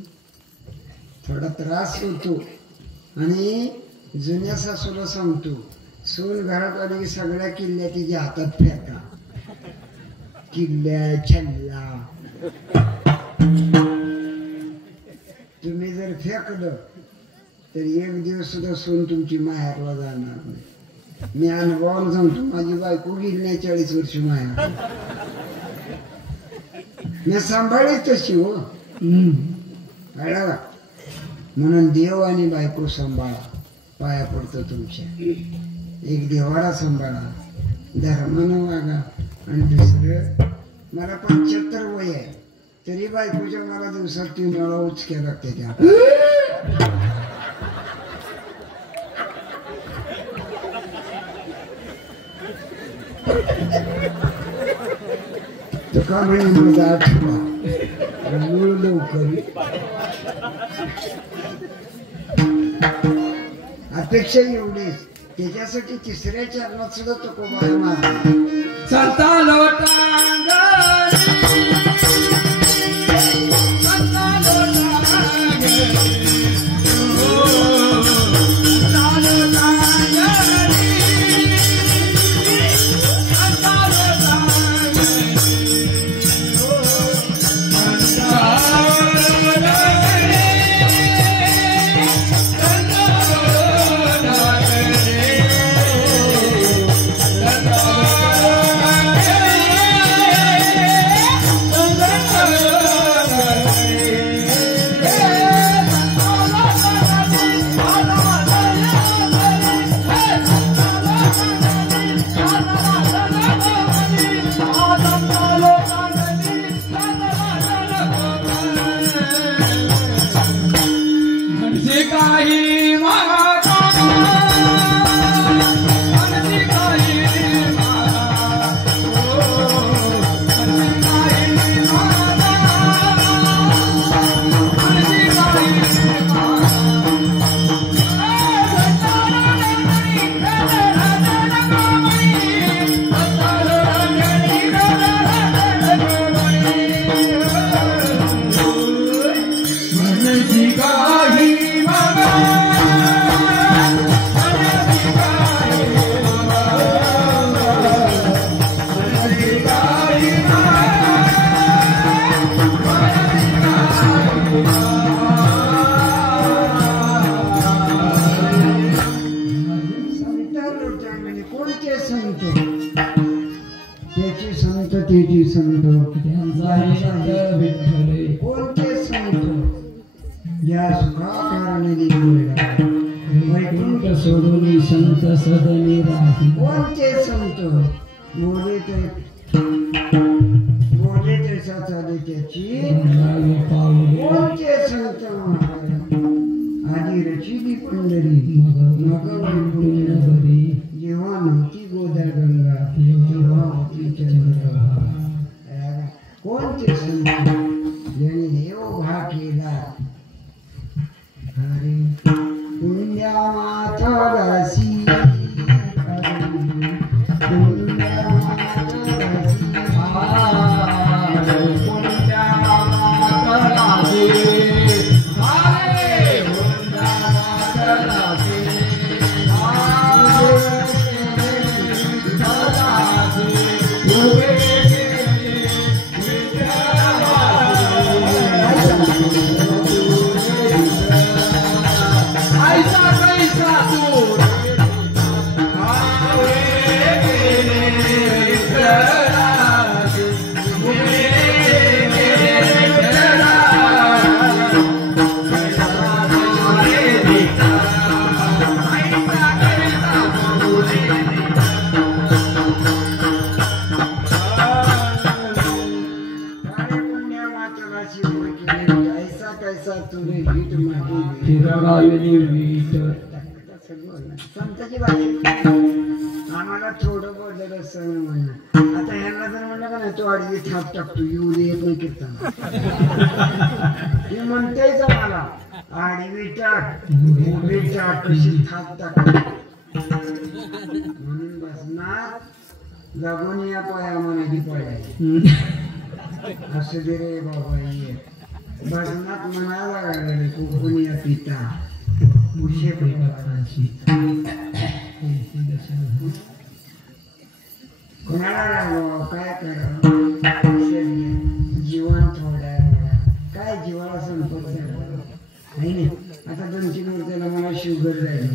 थोडा त्रास होतो आणि जुन्या सासूला सांगतो सून घरात आली की सगळ्या किल्ल्या तिच्या हातात फेका. किल्ल्या छल्ला तुम्ही जर फेकलं तर एक दिवस सुद्धा सून तुमची माहेरला जाणार नाही. मी अनुभवाला सांगतो माझी बायको गेली नाही 40 वर्ष माहेर. मी सांभाळली तशी हो. कळलं का? म्हणून देव आणि बायको सांभाळा. पाया पडतो तुमच्या. एक देवाला सांभाळा, धर्मानं वागा. आणि दुसरं मला 75 वय आहे तरी बायकोच्या मला दिवसात 3 वेळा उचक्या लागते त्या. तुका म्हणे माझा आठवा मूळ लवकर. अपेक्षा एवढीच. त्याच्यासाठी 3ऱ्या चरणात सुद्धा तुकोबाला मारला. संता त्याची संत कोणते संत या सुखाकारणे वैकुंठ सोडून संत सदनी राही. कोणते संत बोले तैसा चाले त्याची. कोणते संत आधी रचिली पंढरी मग नगरी. जेव्हा नव्हती गोदा गंगा तेव्हा होती चंद्रभागा. कोणते संत ज्याने देव भा केला. हरे पुण्या मातरसी पुण्या मातरसी पुण्या मातरसी हरे पुण्या मातरसी ऐसा कैसा तू फिरगाविनी विठ्ठल. संताची भाषा आम्हाला थोडं बोललेलं सण म्हणणं. आता ह्यांना जर म्हणलं का नाही तो अडवी थाप टाकतो येऊ दे येत नाही कीर्तन हे म्हणतेच मला आडवी टाक उभी टाक कशी थाप टाक म्हणून बसणार लागून या पाया मनाची पाया असं दे रे बाबा ये बसनात म्हणायला लागले कोकणी या पिता उशे कोणाला राहावं काय करावं जीवन थोडं काय जीवाला संपत नाही नाही. आता 2-3 वर्षाला मला शुगर झाली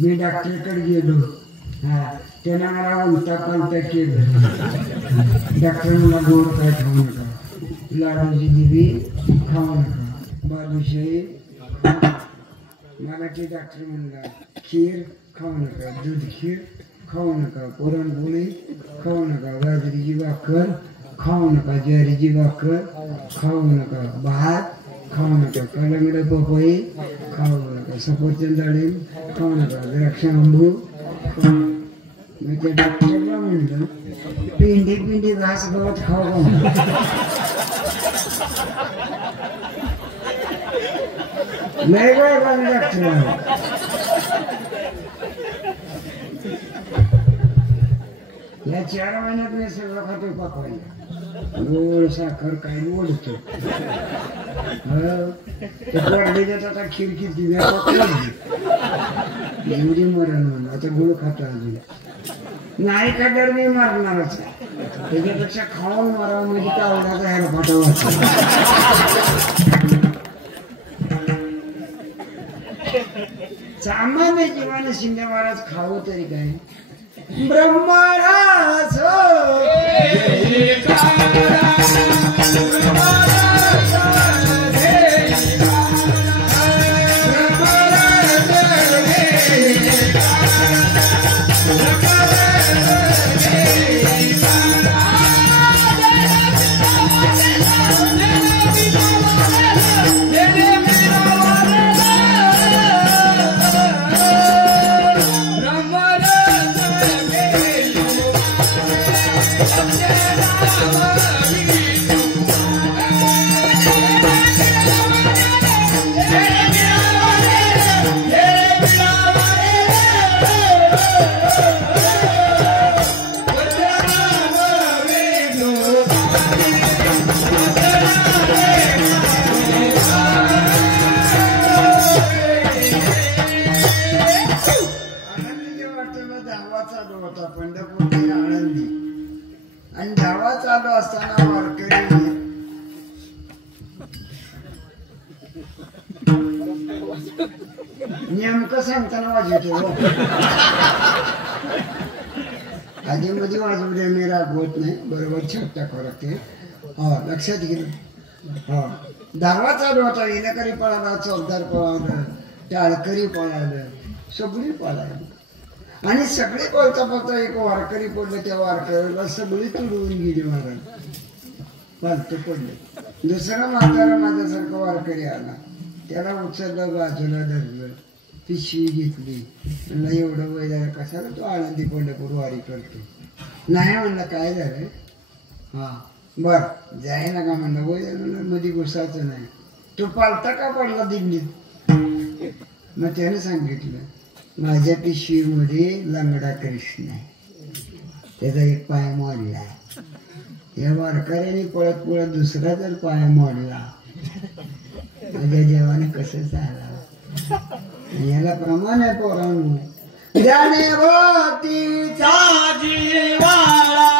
मी डॉक्टरकडे गेलो हा त्यानं मला उलटा पालटा केलं. डॉक्टर मला गोड काय खाऊ नका लाडूची दिवी खाऊ नका बालुशाही मला ते डॉक्टर म्हणला खीर खाऊ नका दूध खीर खाऊ नका पुरणपोळी खाऊ नका बाजरीची भाकर खाऊ नका ज्वारीची भाकर खाऊ नका भात खाऊ नका कलंगड पपई खाऊ नका सफरचंद डाळिंब खाऊ नका द्राक्ष आंबू मी त्या डॉक्टरला म्हणलं पिंडी घास गवत खाऊ का नाही काय पण डॉक्टर या 4 महिन्यात मी सगळं खातो पाकवायला गोड साखर काय ओढतो ते पडलेल्यात आता खिडकी एवढी मरण म्हणून आता गोड खातो अजून नाही खाल्ल्यावर मी मरणारच त्याच्यापेक्षा खाऊन मरावं म्हणजे कावडाचा ह्याला फाटावा सामान्य जीवाने शिंदे महाराज खावं तरी काय ब्रह्मराज नेमकं सांगताना वाजवतो आधी मध्ये वाजवू द्या मी रागवत नाही बरोबर छट टाकावं लागते हा लक्षात घेऊन हा 10वा चालू होता येणेकरी पळाला चौकदार पळालं टाळकरी पळालं सगळी पळाली आणि सगळे पळता पळता एक वारकरी पडलं त्या वारकऱ्याला सगळी तुडवून गेली महाराज पालतं पडले दुसरा म्हातारा माझ्यासारखा वारकरी आला त्याला उचललं बाजूला धरलं पिशवी घेतली म्हणलं एवढं वय झालं कशाला तो आळंदी पंढरपूर वारी करतो नाही म्हणलं काय झालं हा बर जाय ना का म्हणलं वय झालं मध्ये घुसायचं नाही तो पालता का पडला दिल्लीत मग त्याने सांगितलं माझ्या पिशवीमध्ये लंगडा कृष्ण आहे त्याचा एक पाय मोडला या वारकऱ्याने पळत पळत दुसरा जर पाय मोडला माझ्या देवाने कसं झाला याला प्रमाण आहे पोरांनो ज्याने भक्तीचा जीवाळा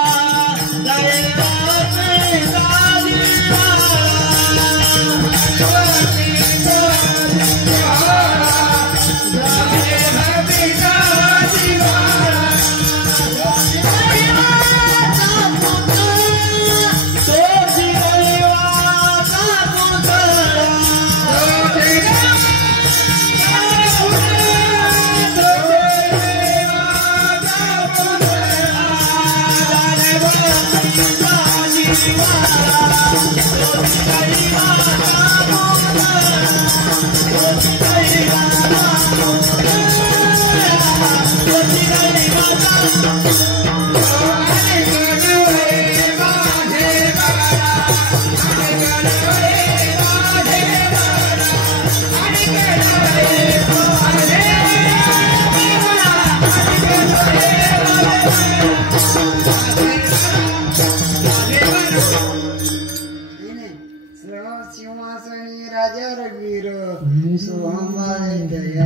सोहंबाई दया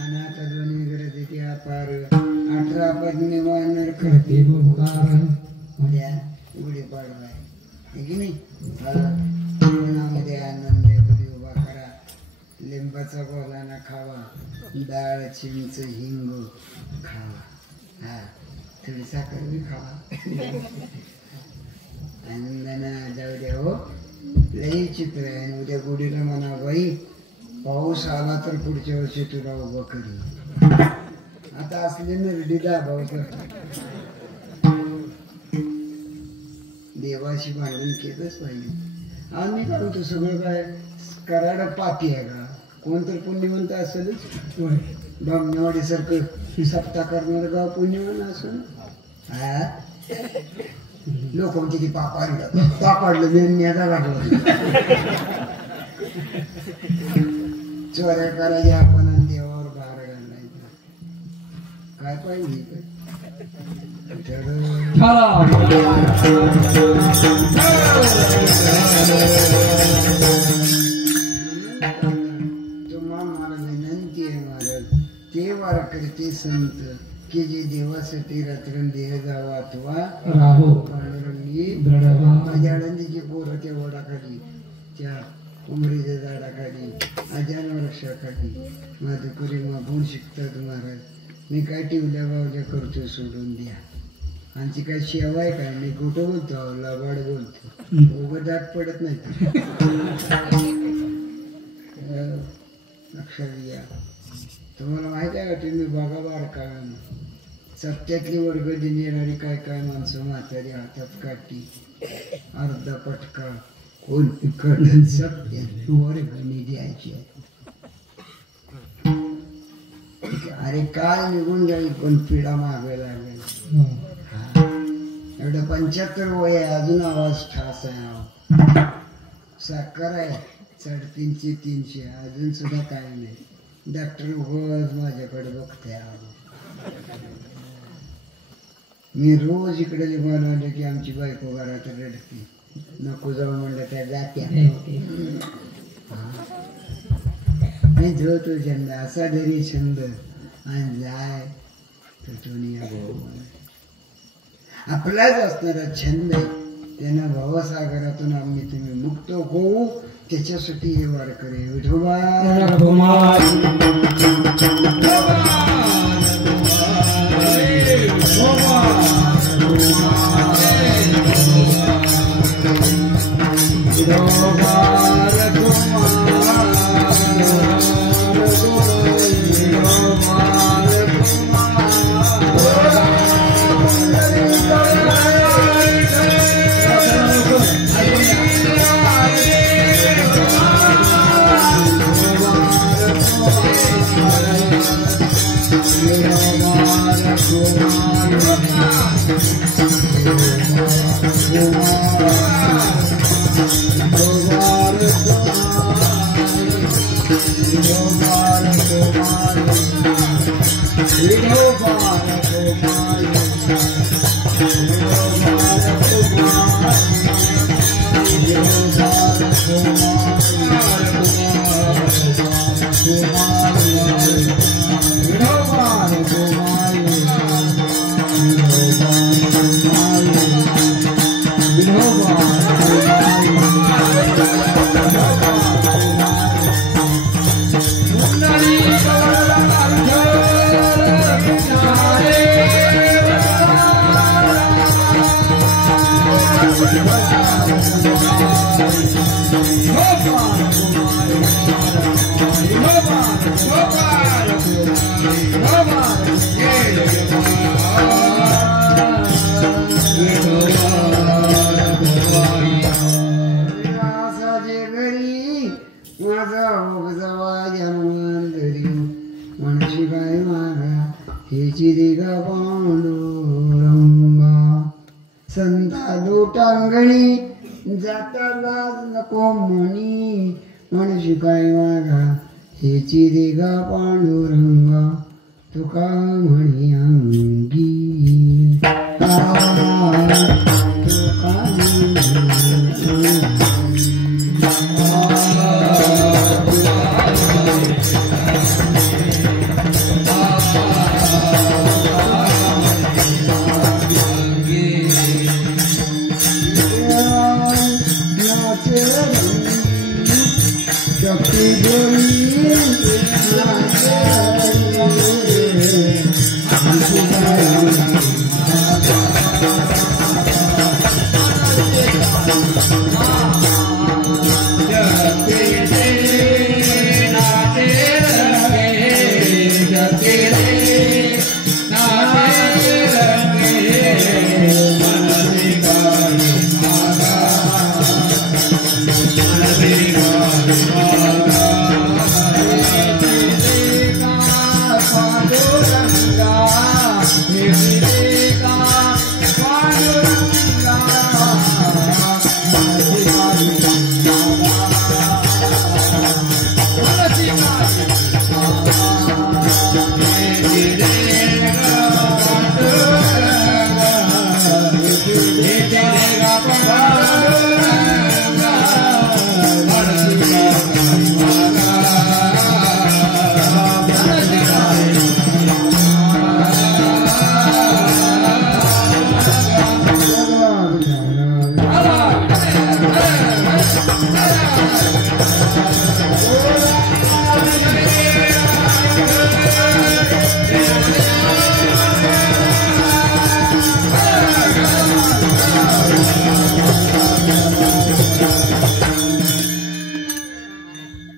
अनाथ दोन्ही ग्रह त्या पार 18 पत्नी वानर करते उद्या गुढीपाडवा आहे की नाही जीवनामध्ये आनंद गुढी उभा करा लिंबाचा बोलाना खावा डाळ चिंच हिंग खावा हा थोडी साखर बी खावा आनंदाना जाऊ द्या हो लई चित्र आहे आणि उद्या गुढीला म्हणा बाई पाऊस आला तर पुढच्या वर्षी तुला उभं करी आता असले नरडी दाबाव करतात देवाशी भांडण केलंच पाहिजे आम्ही काय होतो सगळं काय कराड पापी आहे का कोणतर पुण्यवंत असेलच बामणेवाडी सारखं सप्ताह करणार गाव पुण्यवान असेल हा लोक म्हणते ती पापाडलं नेता लागलं चोऱ्या करायच्या आपण आणि देवावर भार घालायचा काय पाहिजे तुम्हाला मला विनंती आहे महाराज ते वारकरी संत की जे देवासाठी रात्रंदिवस जावा अथवा पांडुरंगी माझ्या आळंदीची पोरं त्या वडाखाली त्या उमरीच्या झाडाखाली अजान वृक्षाखाली माधुकरी मागून शिकतात महाराज मी काय टिवल्या बावल्या करतो सोडून द्या आमची काय शेवा आहे काय मी कुठं बोलतो लबाड बोलतो उभं दाट पडत नाही लक्षात घ्या तुम्हाला माहिती आहे का तुम्ही बघा बारका सप्त्यातली वर्गदी नेणारी काय काय माणसं म्हातारी हातात काठी अर्धा पटका कोण पिकडन सप्त्यात वर्गणी द्यायची अरे काय निघून जाईल पण पिढा मागे लागेल एवढं 75 वय आहे अजून आवाज ठास आहे साखर आहे 350 300 अजून सुद्धा काय नाही डॉक्टर रोज माझ्याकडे बघते मी रोज इकडे लिहून आलो की आमची बायको घरात रडते नको जाऊ म्हणलं त्या जात्या मी धुतो छंद असा जरी छंद आणि जाय तर आपलाच असणारा छंद त्यांना भवसागरातून आम्ही तुम्ही मुक्त होऊ त्याच्यासाठी हे वारकरी विठोबा संता लोटांगणी जाता लाज नको म्हणी म्हणशी काय मागा हेची रेगा पांडुरंगा तुका म्हणी अंगी तुका शक्ती देवी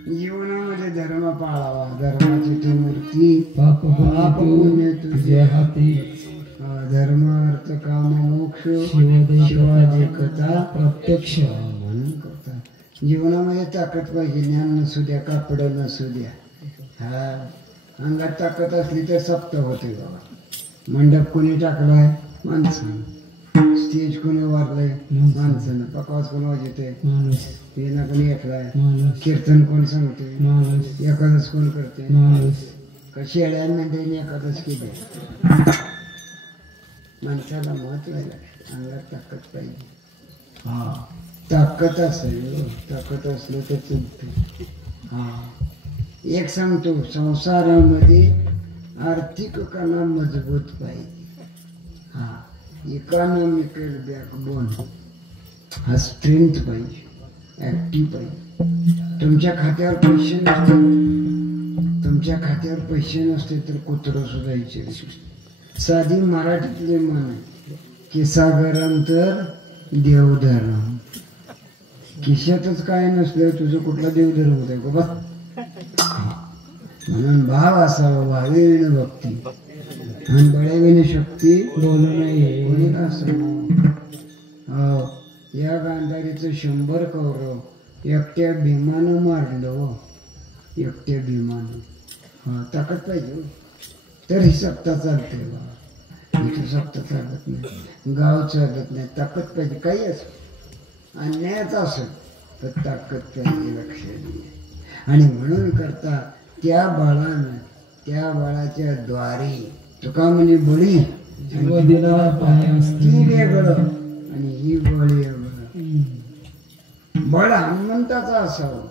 जीवनामध्ये धर्म पाळावा. धर्माची ती मूर्ती तुझ्या हाती. धर्म अर्थ काम मोक्ष शिवाजी कथा प्रत्यक्ष म्हणून करता. जीवनामध्ये ताकद पाहिजे. ज्ञान नसू द्या, कापड नसू द्या, हा अंगात ताकद असली तर सप्त होते बाबा. मंडप कोणी टाकलाय? माणसानं. स्टेज कोणी वारलंय? माणसानं. पकवास कोण वाजवतंय? माणूस. पिणं कोणी ऐकलाय? माणूस. कीर्तन कोण सांगतोय? माणूस. एकादश कोण करते? माणूस. कशी अड्यामध्ये एकादश केली? माणसाला महत्व आहे. अंगात ताकद पाहिजे. हा ताकद असेल, ताकद असलं तर चलते. हा एक सांगतो, संसारामध्ये आर्थिक कणा मजबूत पाहिजे. हा इकॉनॉमिकल बॅकबोन हा स्ट्रेंथ पाहिजे, ऍक्टिव्ह पाहिजे. तुमच्या खात्यावर पैसे नसते, तुमच्या खात्यावर पैसे नसते तर कुत्रं सुद्धा विचारू. साधी मराठीतले म्हण आहे की सागरांतर देवधर्म. खिशातच काय नसलं तुझं कुठला देवधर्म होत आहे बाबा. म्हणून भाव असावा, भावेन भक्ती आणि बळेविने शक्ती बोलू नये. कोणी का हो, या गांधारीचं 100 कौरव एकट्या भीमानं मारलं. एकट्या भीमानं. हा ताकद पाहिजे तर ही सत्ता चालते बाबा. इथे सत्ता चालत नाही, गाव चालत नाही. ताकद पाहिजे. काही असो, अन्यायच असेल तर ताकद पाहिजे लक्षात. आणि म्हणून करता त्या बाळानं, त्या बाळाच्या द्वारे तुका म्हणे बळी ती वेगळं आणि ही बळ वेगळं. बळ हनुमंताचा असावं.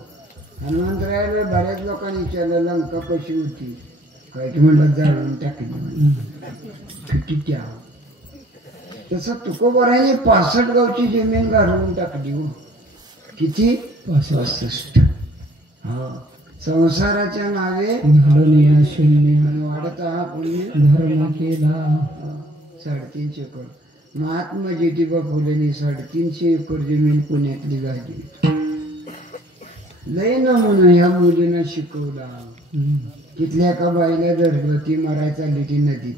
हनुमंतरायाला बऱ्याच लोकांनी विचारलं लंका कशी होती? काय की म्हणलं जाळून टाकली. किती त्या तसं तुकोबाराने 65 गावची जमीन घालवून टाकली. हो किती? 65. हा संसाराच्या नावे शून्य वाढत हा पुण्य धर्म केला. 3.5 एकर. महात्मा ज्योतिबा फुलेंनी 350 एकर जमीन पुण्यातली गाजली. लय नमुना ह्या मुलींना शिकवला. तिथल्या एका बाईला धरलं, ती मराय चालली ती नदीत.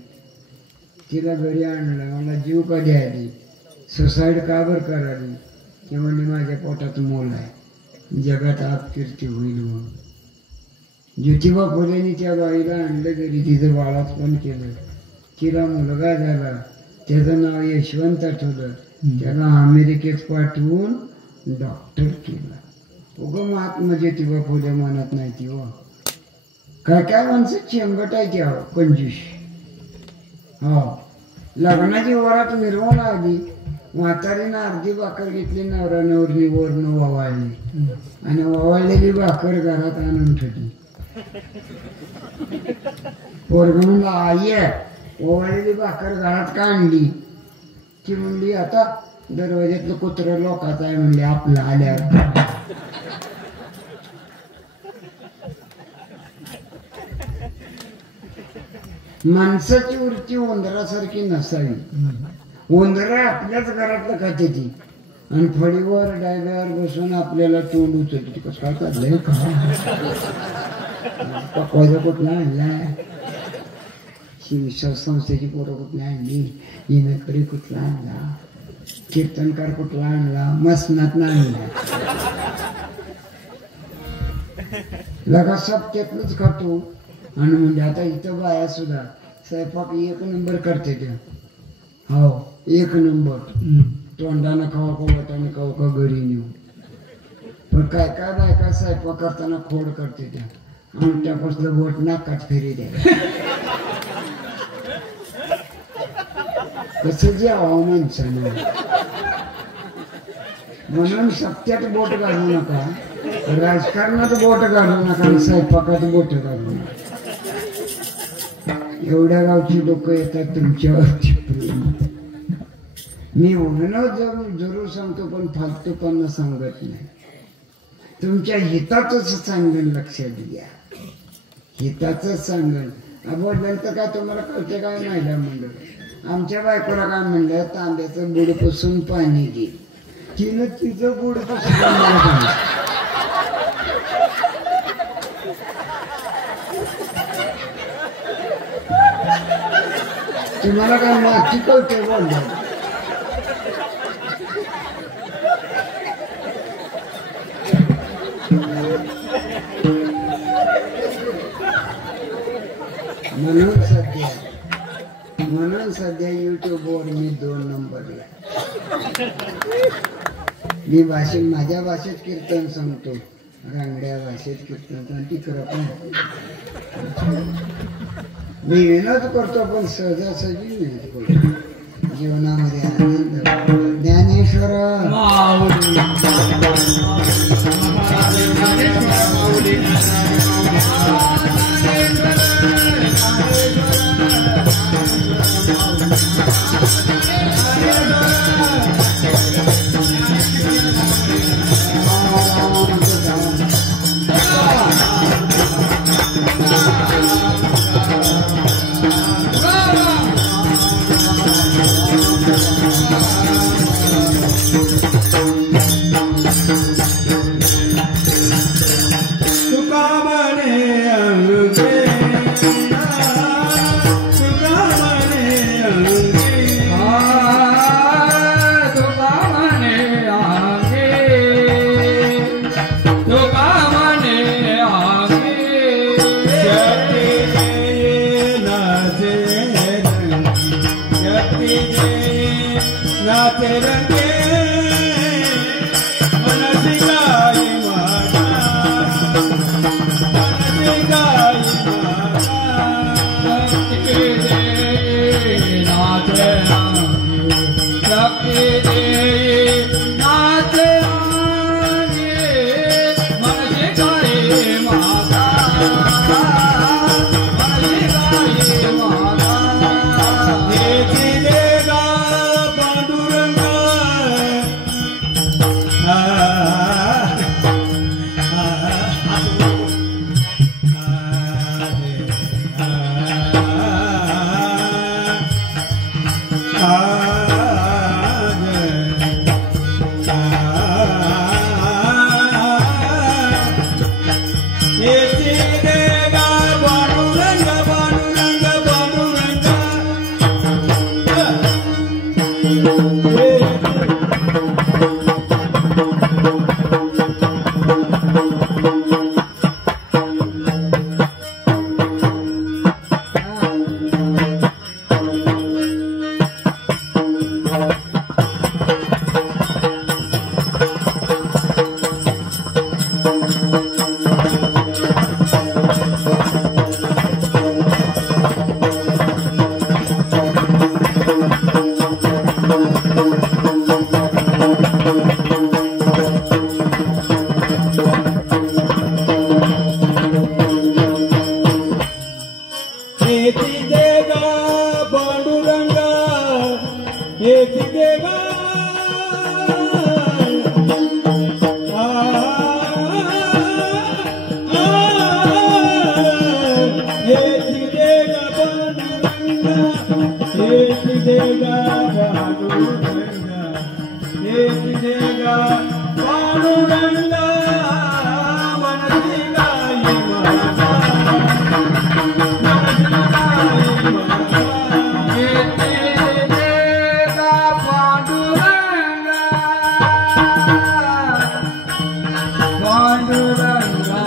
तिला घरी आणलं. मला जीव का द्यायली? सुसाईड का बरं करावी? ती म्हणली माझ्या पोटात मोल आहे, जगात अपकीर्ती होईल म्हणून. ज्योतिबा फुलेंनी त्या बाईला आणलं घरी. तिचं बाळातपण केलं. तिला मुलगा झाला. त्याचं नाव यशवंत ठेवलं. त्याला अमेरिकेत पाठवून डॉक्टर केला. उगं महात्मा ज्योतिबा फुले म्हणत नाही ती. हो काय काय माणसं चेंगट आहे ती. हो कंजूस. हो लग्नाची वरात मिरवून आली. म्हातारीनं अर्धी भाकर घेतली. नवरा नवरी वरनं वावाळली आणि वावाळलेली भाकर घरात आणून ठेवली. पोरग म्हणला आई आहे, ओवाळलेली भाकर घरात का आणली? ती म्हणली आता दरवाज्यातलं कुत्र लोकांचं आहे म्हणले आपलं आल्यावर. माणसाची वृत्ती उंदरासारखी नसावी. उंदरा आपल्याच घरातलं खाते ती आणि फळीवर डायब्यावर बसून आपल्याला तोंड उचलते. कसं काय काढलंय का कुठला आणलाय, संस्थेची पोरं कुठला आणली, येणेकरी कुठला आणला, कीर्तनकार कुठला आणला, मसनात आणला. लगा सप्त्यातलंच खातो. आणि म्हणजे आता इथं बाया सुद्धा स्वयंपाक एक नंबर करते त्या. हो एक नंबर. तोंडानं खावा का वाटाने खावा का घरी नेऊ. पण काय काय बायका स्वयंपाक करताना खोड करते त्या. अंगठ्यापासलं बोट नाकात फेरी द्या. कसं जे माणसानं. म्हणून सत्यात बोट घालू नका, राजकारणात बोट घालू नका आणि स्वयंपाकात बोट घालू नका. एवढ्या गावची लोक येतात तुमच्यावरती. मी म्हणून जरूर सांगतो पण फालतूपणा सांगत नाही. तुमच्या हितातच सांगेन, लक्षात घ्या. हिताचंच सांगेन. बोललं तर काय तुम्हाला कळते काय महिला मंडळ. आमच्या बायकोला काय म्हणलं, तांब्याचं बुड पुसून पाणी घे. तिनं तिचं बुड पुसून तुम्हाला काय माती कळते बोललं. म्हणून सध्या युट्यूबवर मी 2 नंबरला. मी माझ्या भाषेत कीर्तन सांगतो, रांगड्या भाषेत कीर्तन. तिकडं पण मी विनोद करतो पण सहजासहजी विनोद करतो. जीवनामध्ये आनंद. ज्ञानेश्वर देवा देगा पांडुरंगा हेच देगा पांडुरंगा मनसी गाई माझा मनसी गाई माझा हेच देगा पांडुरंगा पांडुरंगा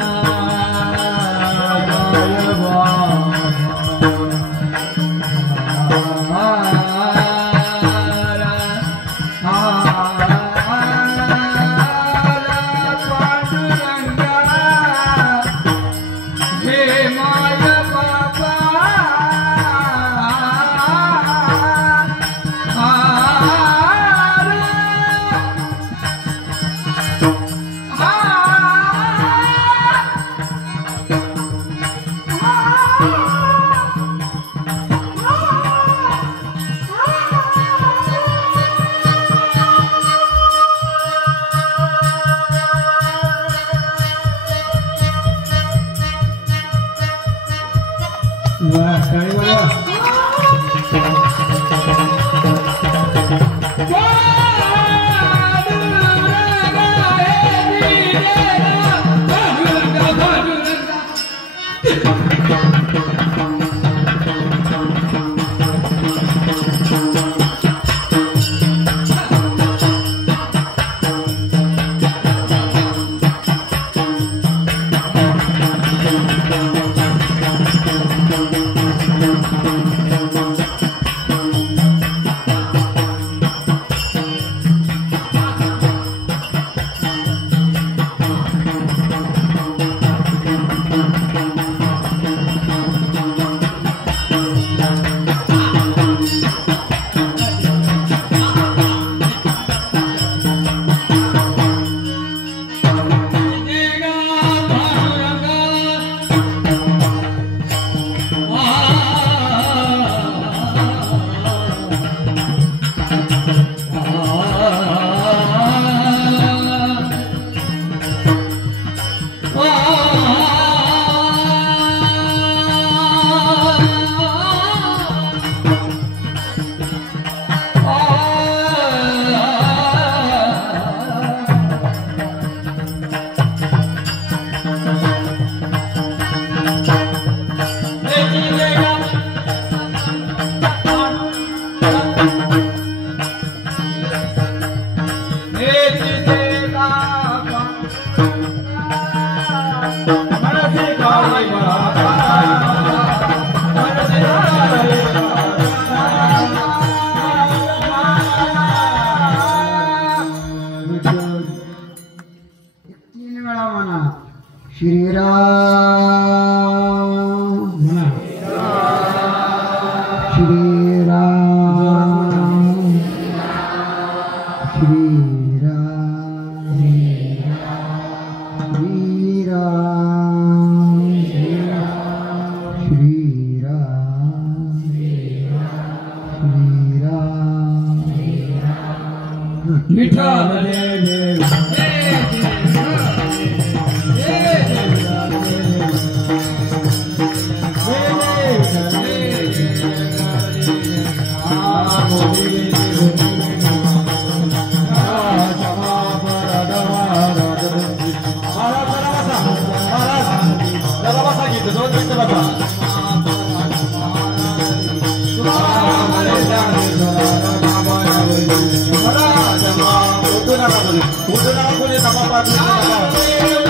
Udah nak boleh sama Pak.